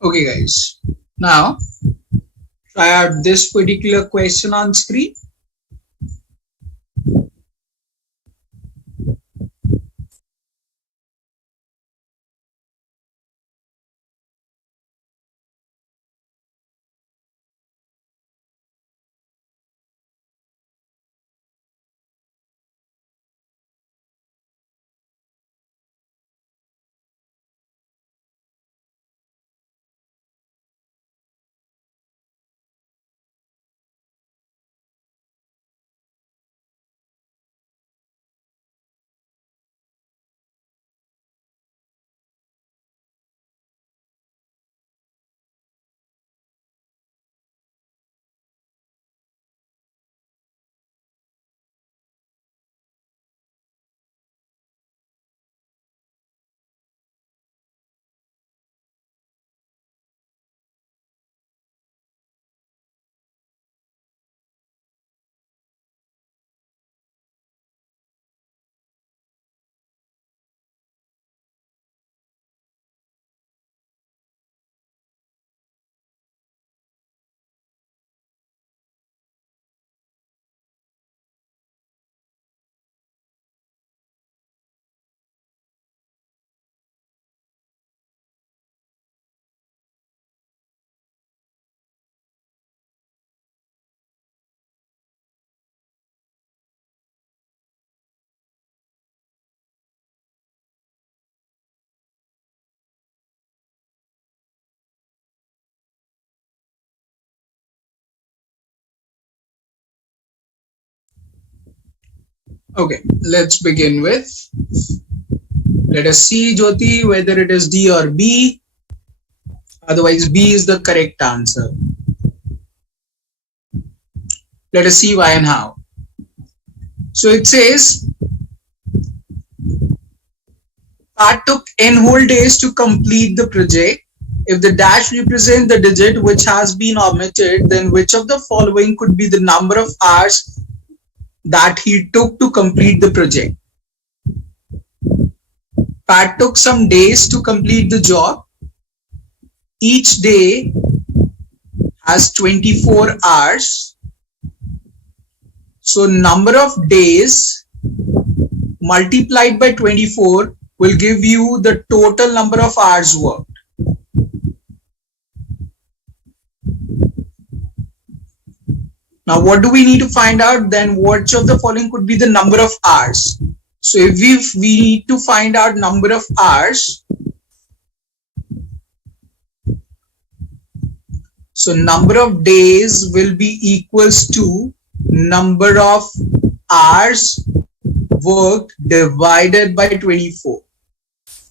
Okay guys, now try out this particular question on screen. Okay, let's begin with. Let us see, Jyoti, whether it is D or B. Otherwise, B is the correct answer. Let us see why and how. So it says, Pat took n whole days to complete the project. If the dash represents the digit which has been omitted, then which of the following could be the number of hours that he took to complete the project? Pat took some days to complete the job. Each day has 24 hours. So number of days multiplied by 24 will give you the total number of hours worked. Now what do we need to find out? Then which of the following could be the number of hours? So if we need to find out number of hours, so number of days will be equals to number of hours worked divided by 24.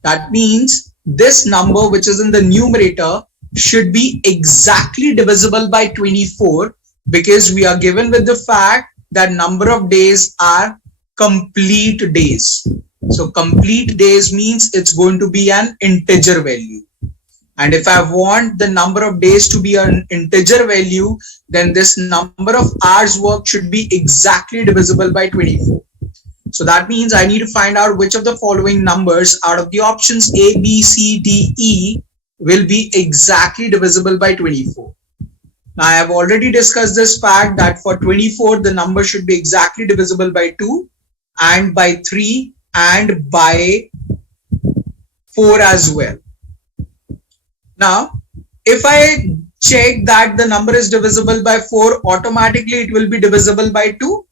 That means this number which is in the numerator should be exactly divisible by 24, because we are given with the fact that number of days are complete days. So complete days means it's going to be an integer value. And if I want the number of days to be an integer value, then this number of hours work should be exactly divisible by 24. So that means I need to find out which of the following numbers out of the options A, B, C, D, E will be exactly divisible by 24. Now I have already discussed this fact that for 24, the number should be exactly divisible by 2 and by 3 and by 4 as well. Now, if I check that the number is divisible by 4, automatically it will be divisible by 2.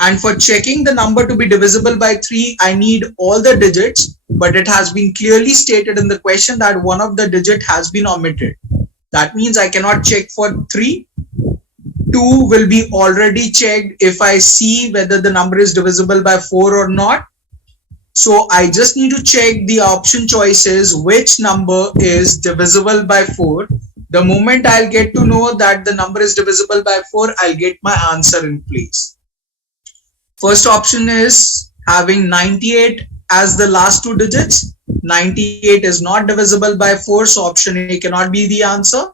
And for checking the number to be divisible by 3, I need all the digits, but it has been clearly stated in the question that one of the digit has been omitted. That means I cannot check for 3. 2 will be already checked if I see whether the number is divisible by 4 or not. So I just need to check the option choices which number is divisible by 4. The moment I'll get to know that the number is divisible by 4, I'll get my answer in place. First option is having 98 as the last 2 digits. 98 is not divisible by 4, so option A cannot be the answer.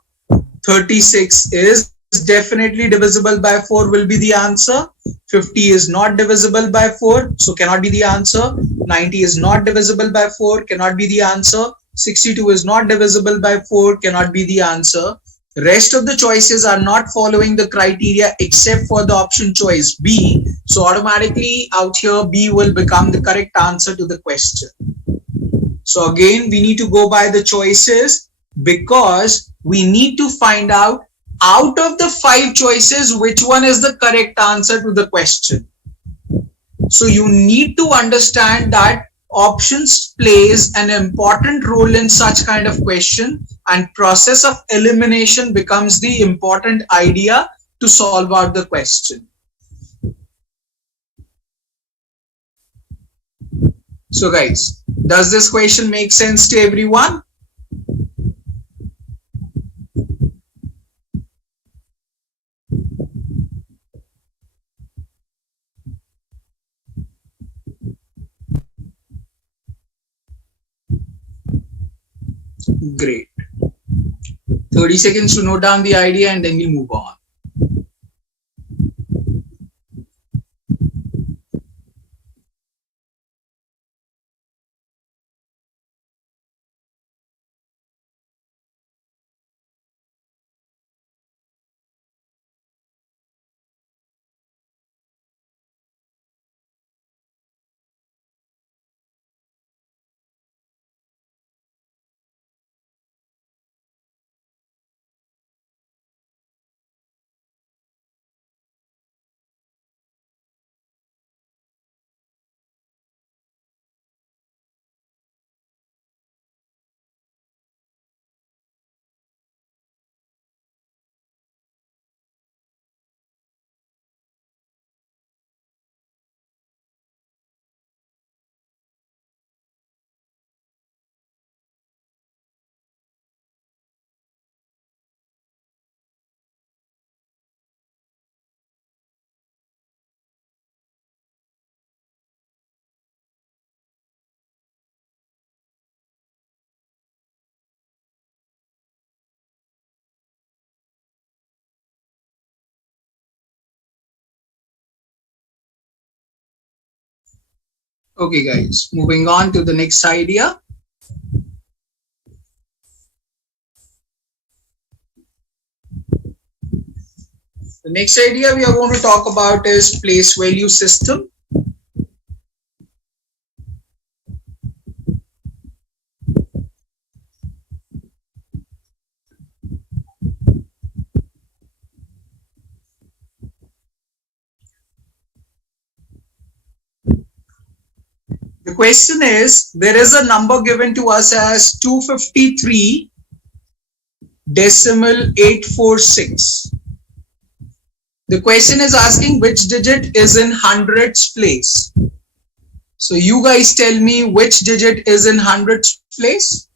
36 is definitely divisible by 4 will be the answer. 50 is not divisible by 4, so cannot be the answer. 90 is not divisible by 4, cannot be the answer. 62 is not divisible by 4, cannot be the answer. Rest of the choices are not following the criteria except for the option choice B. So automatically out here B will become the correct answer to the question. So again, we need to go by the choices because we need to find out of the 5 choices which one is the correct answer to the question. So you need to understand that options plays an important role in such kind of question, and process of elimination becomes the important idea to solve out the question. So guys, does this question make sense to everyone? Great. 30 seconds to note down the idea and then we move on. Okay guys, moving on to the next idea. The next idea we are going to talk about is place value system. The question is, there is a number given to us as 253.846. The question is asking which digit is in hundreds place. So you guys tell me which digit is in hundreds place.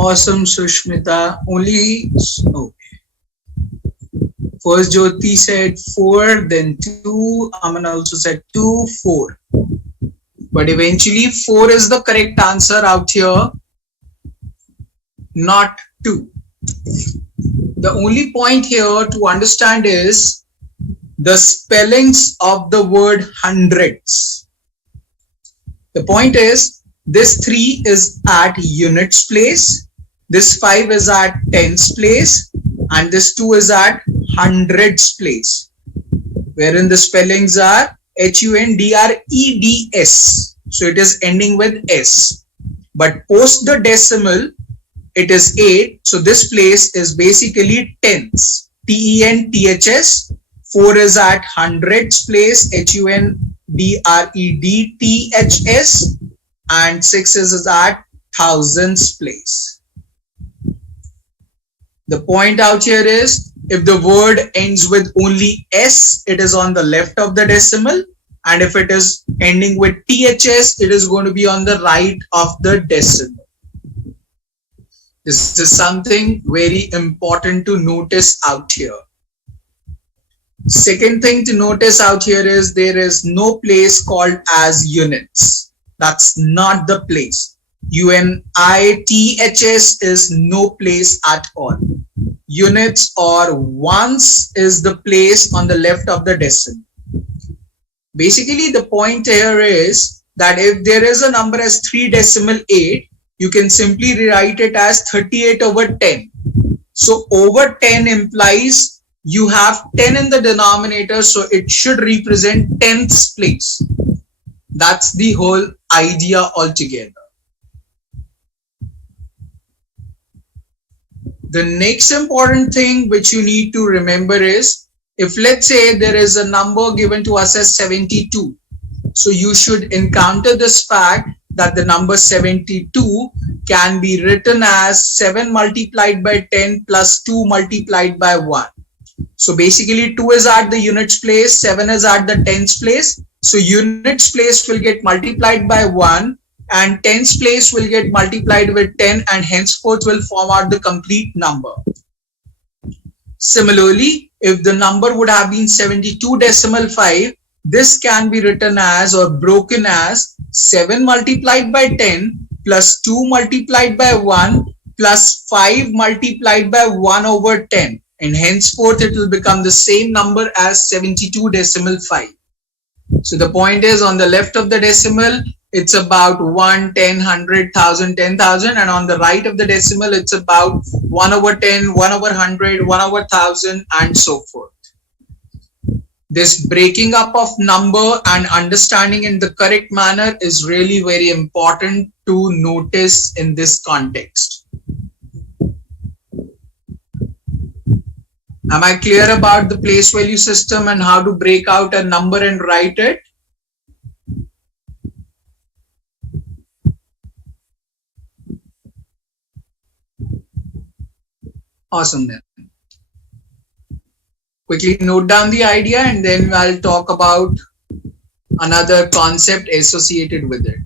Awesome, Sushmita. Only okay. First Jyoti said 4, then 2. Aman also said 2, 4. But eventually 4 is the correct answer out here, not 2. The only point here to understand is the spellings of the word hundreds. The point is, this 3 is at units place, this 5 is at tens place, and this 2 is at hundreds place, wherein the spellings are HUNDREDS. So it is ending with S. but post the decimal it is 8. So this place is basically tens, TENTHS. 4 is at hundreds place, HUNDREDTHS, and 6 is at thousands place. The point out here is if the word ends with only S, it is on the left of the decimal, and if it is ending with THS, it is going to be on the right of the decimal. This is something very important to notice out here. Second thing to notice out here is there is no place called as units. That's not the place. UNITHS is no place at all. Units or ones is the place on the left of the decimal. Basically, the point here is that if there is a number as 3.8, you can simply rewrite it as 38/10. So over 10 implies you have 10 in the denominator, so it should represent tenths place. That's the whole idea altogether. The next important thing which you need to remember is, if let's say there is a number given to us as 72, so you should encounter this fact that the number 72 can be written as 7 multiplied by 10 plus 2 multiplied by 1. So basically 2 is at the units place, 7 is at the tens place. So units place will get multiplied by 1 and tens place will get multiplied with 10, and henceforth will form out the complete number. Similarly, if the number would have been 72.5, this can be written as or broken as 7 multiplied by 10 plus 2 multiplied by 1 plus 5 multiplied by 1/10. And henceforth it will become the same number as 72.5. So the point is, on the left of the decimal, it's about 1, 10, 100, 1000, 10,000, and on the right of the decimal, it's about 1/10, 1/100, 1/1000, and so forth. This breaking up of number and understanding in the correct manner is really very important to notice in this context. Am I clear about the place value system and how to break out a number and write it? Awesome then. Quickly note down the idea and then I'll talk about another concept associated with it.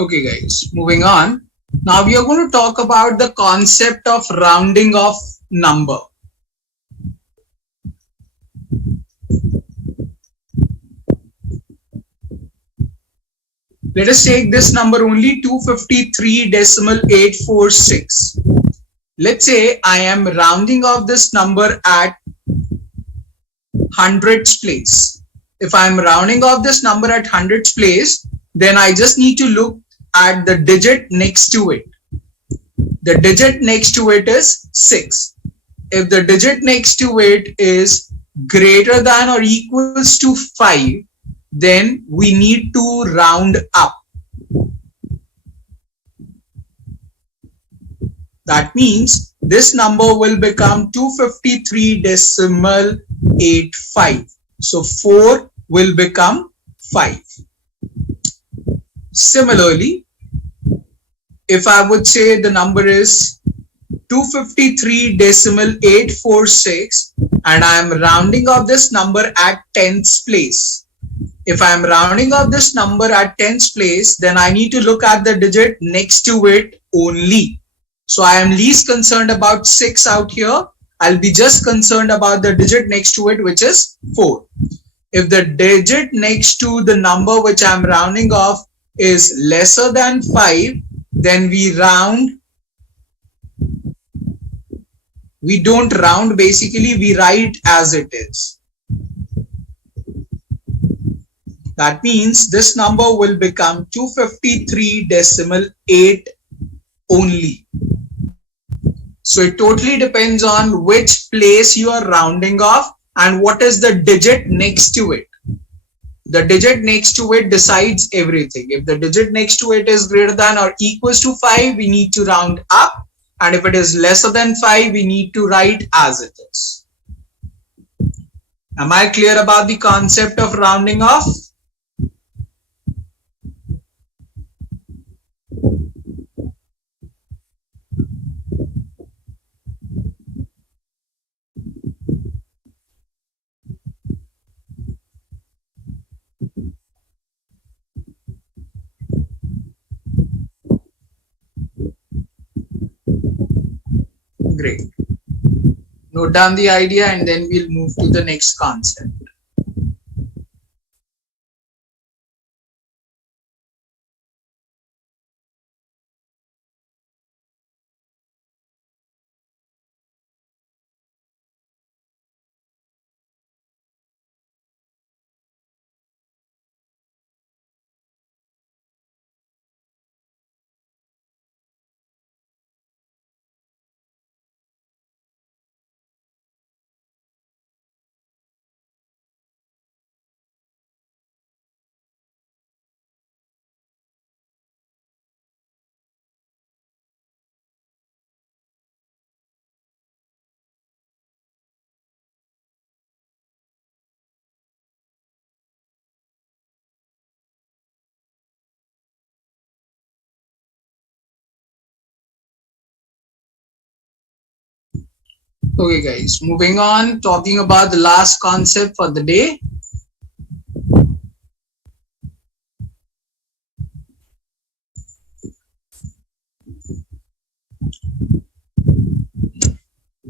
Okay guys, moving on. Now we are going to talk about the concept of rounding off number. Let us take this number only 253.846. Let's say I am rounding off this number at hundreds place. If I am rounding off this number at hundreds place, then I just need to look at the digit next to it. The digit next to it is 6. If the digit next to it is greater than or equals to 5, then we need to round up. That means this number will become 253.85. So 4 will become 5. Similarly, if I would say the number is 253.846 and I am rounding off this number at 10th place. If I am rounding off this number at 10th place, then I need to look at the digit next to it only. So I am least concerned about 6 out here. I'll be just concerned about the digit next to it, which is 4. If the digit next to the number which I'm rounding off is lesser than 5, then we round. We don't round, basically we write as it is. That means this number will become 253.8 only. So it totally depends on which place you are rounding off and what is the digit next to it. The digit next to it decides everything. If the digit next to it is greater than or equals to 5, we need to round up. And if it is lesser than 5, we need to write as it is. Am I clear about the concept of rounding off? Great. Note down the idea and then we'll move to the next concept. Okay guys, moving on, talking about the last concept for the day.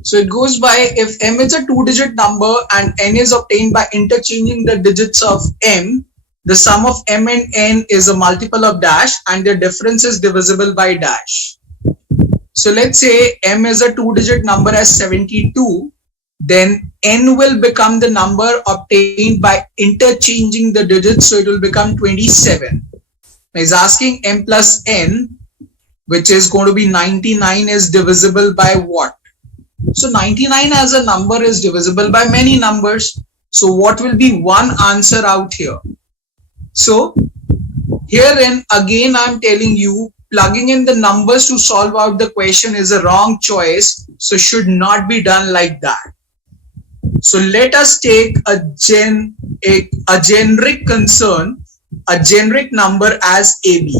So it goes by, if m is a 2-digit number and n is obtained by interchanging the digits of m, the sum of m and n is a multiple of dash and their difference is divisible by dash. So let's say m is a 2-digit number as 72, then n will become the number obtained by interchanging the digits, so it will become 27. Now he's asking m plus n, which is going to be 99, is divisible by what? So 99 as a number is divisible by many numbers. So what will be one answer out here? So herein again I'm telling you, plugging in the numbers to solve out the question is a wrong choice. So should not be done like that. So let us take a generic concern, a generic number as AB,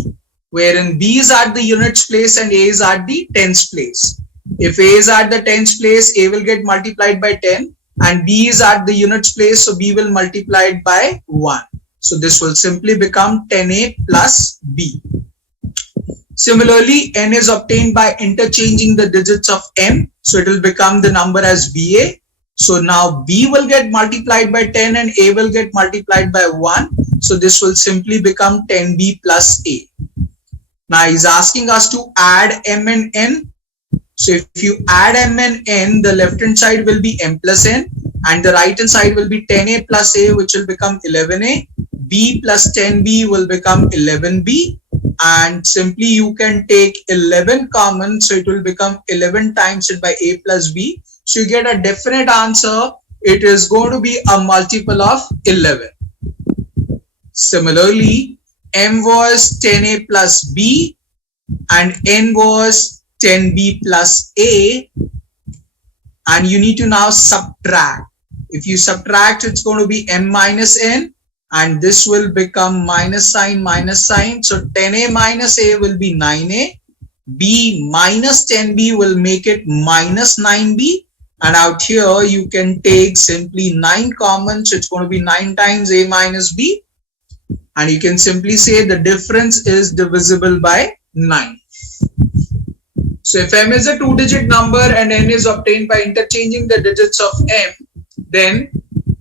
wherein B is at the units place and A is at the tens place. If A is at the tens place, A will get multiplied by 10 and B is at the units place, so B will multiply it by 1. So this will simply become 10A plus B. Similarly, n is obtained by interchanging the digits of m, so it will become the number as BA. So now B will get multiplied by 10 and A will get multiplied by 1. So this will simply become 10B plus A. Now he's asking us to add m and n. So if you add m and n, the left hand side will be m plus n and the right hand side will be 10A plus A, which will become 11A. B plus 10B will become 11B. and simply you can take 11 common, so it will become 11 times it by a plus b, so you get a definite answer. It is going to be a multiple of 11. Similarly, m was 10a plus b and n was 10b plus a, and you need to now subtract. If you subtract, it's going to be m minus n, and this will become minus sign, so 10a minus a will be 9a, b minus 10b will make it minus 9b, and out here you can take simply 9 common, so it's going to be 9 times a minus b, and you can simply say the difference is divisible by 9. So if m is a 2-digit number and n is obtained by interchanging the digits of m, then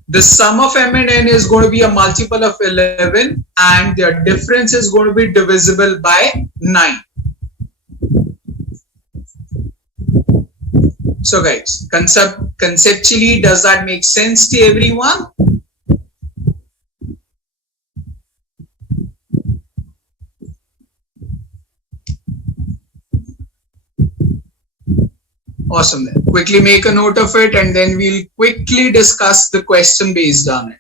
the sum of m and n is going to be a multiple of 11 and their difference is going to be divisible by 9. So guys, conceptually, does that make sense to everyone? Awesome. Then quickly make a note of it and then we'll quickly discuss the question based on it.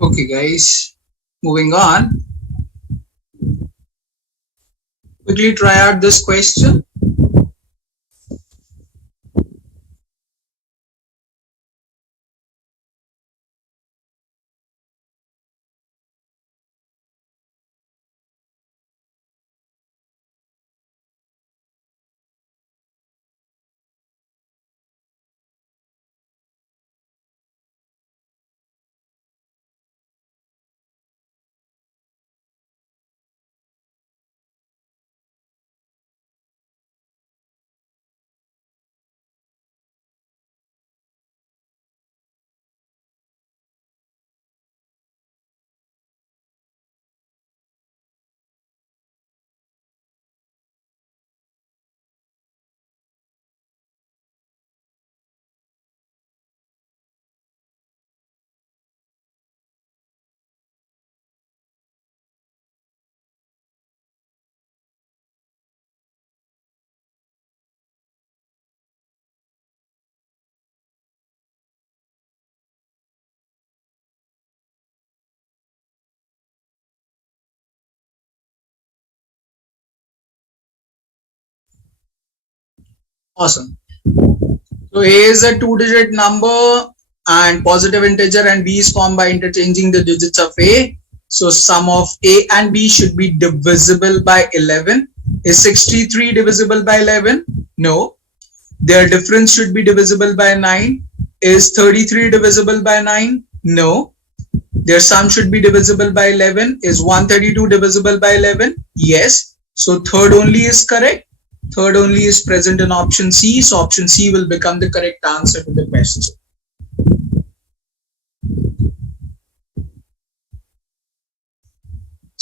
Okay guys, moving on. Quickly try out this question. Awesome. So A is a 2-digit number and positive integer, and B is formed by interchanging the digits of A. So sum of A and B should be divisible by 11. Is 63 divisible by 11? No. Their difference should be divisible by 9. Is 33 divisible by 9? No. Their sum should be divisible by 11. Is 132 divisible by 11? Yes. So third only is correct. Third only is present in option C. So option C will become the correct answer to the question.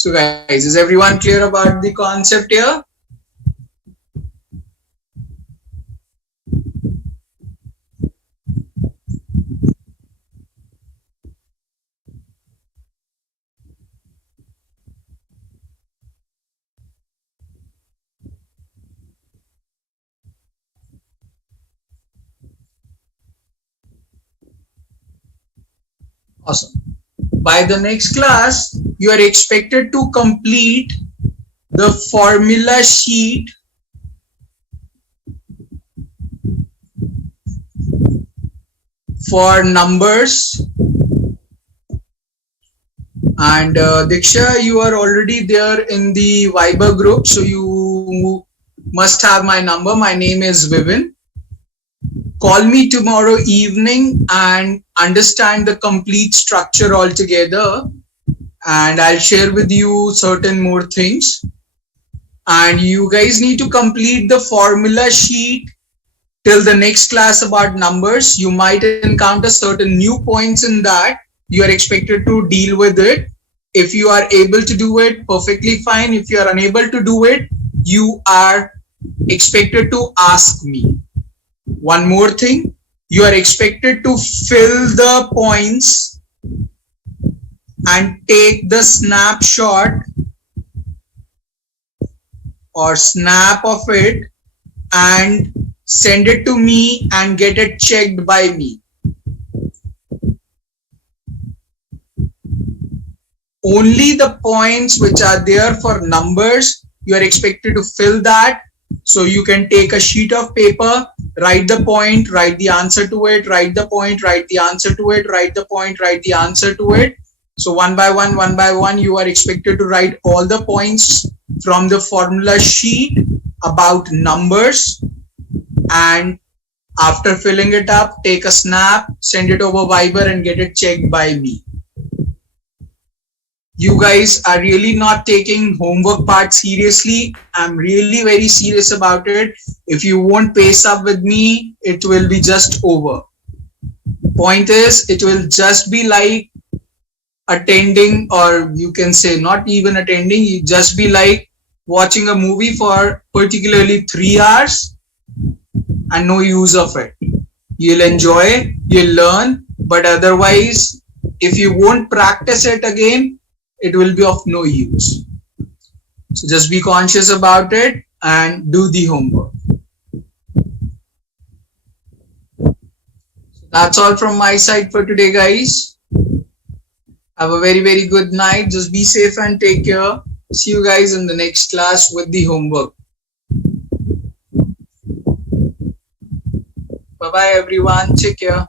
So guys, is everyone clear about the concept here? Awesome. By the next class, you are expected to complete the formula sheet for numbers. And Diksha, you are already there in the Viber group, so you must have my number. My name is Vivin. Call me tomorrow evening and understand the complete structure altogether, and I'll share with you certain more things. And you guys need to complete the formula sheet till the next class about numbers. You might encounter certain new points in that. You are expected to deal with it. If you are able to do it, perfectly fine. If you are unable to do it, you are expected to ask me. One more thing, you are expected to fill the points and take the snapshot or snap of it and send it to me and get it checked by me. Only the points which are there for numbers, you are expected to fill that. So you can take a sheet of paper, write the point, write the answer to it, write the point, write the answer to it, write the point, write the answer to it. So one by one, you are expected to write all the points from the formula sheet about numbers, and after filling it up, take a snap, send it over Viber and get it checked by me. You guys are really not taking homework part seriously. I'm really very serious about it. If you won't pace up with me, it will be just over. Point is, it will just be like attending, or you can say not even attending, you just be like watching a movie for particularly 3 hours and no use of it. You'll enjoy, you'll learn, but otherwise, if you won't practice it again, it will be of no use. So just be conscious about it and do the homework. So that's all from my side for today, guys. Have a very, very good night. Just be safe and take care. See you guys in the next class with the homework. Bye-bye, everyone. Take care.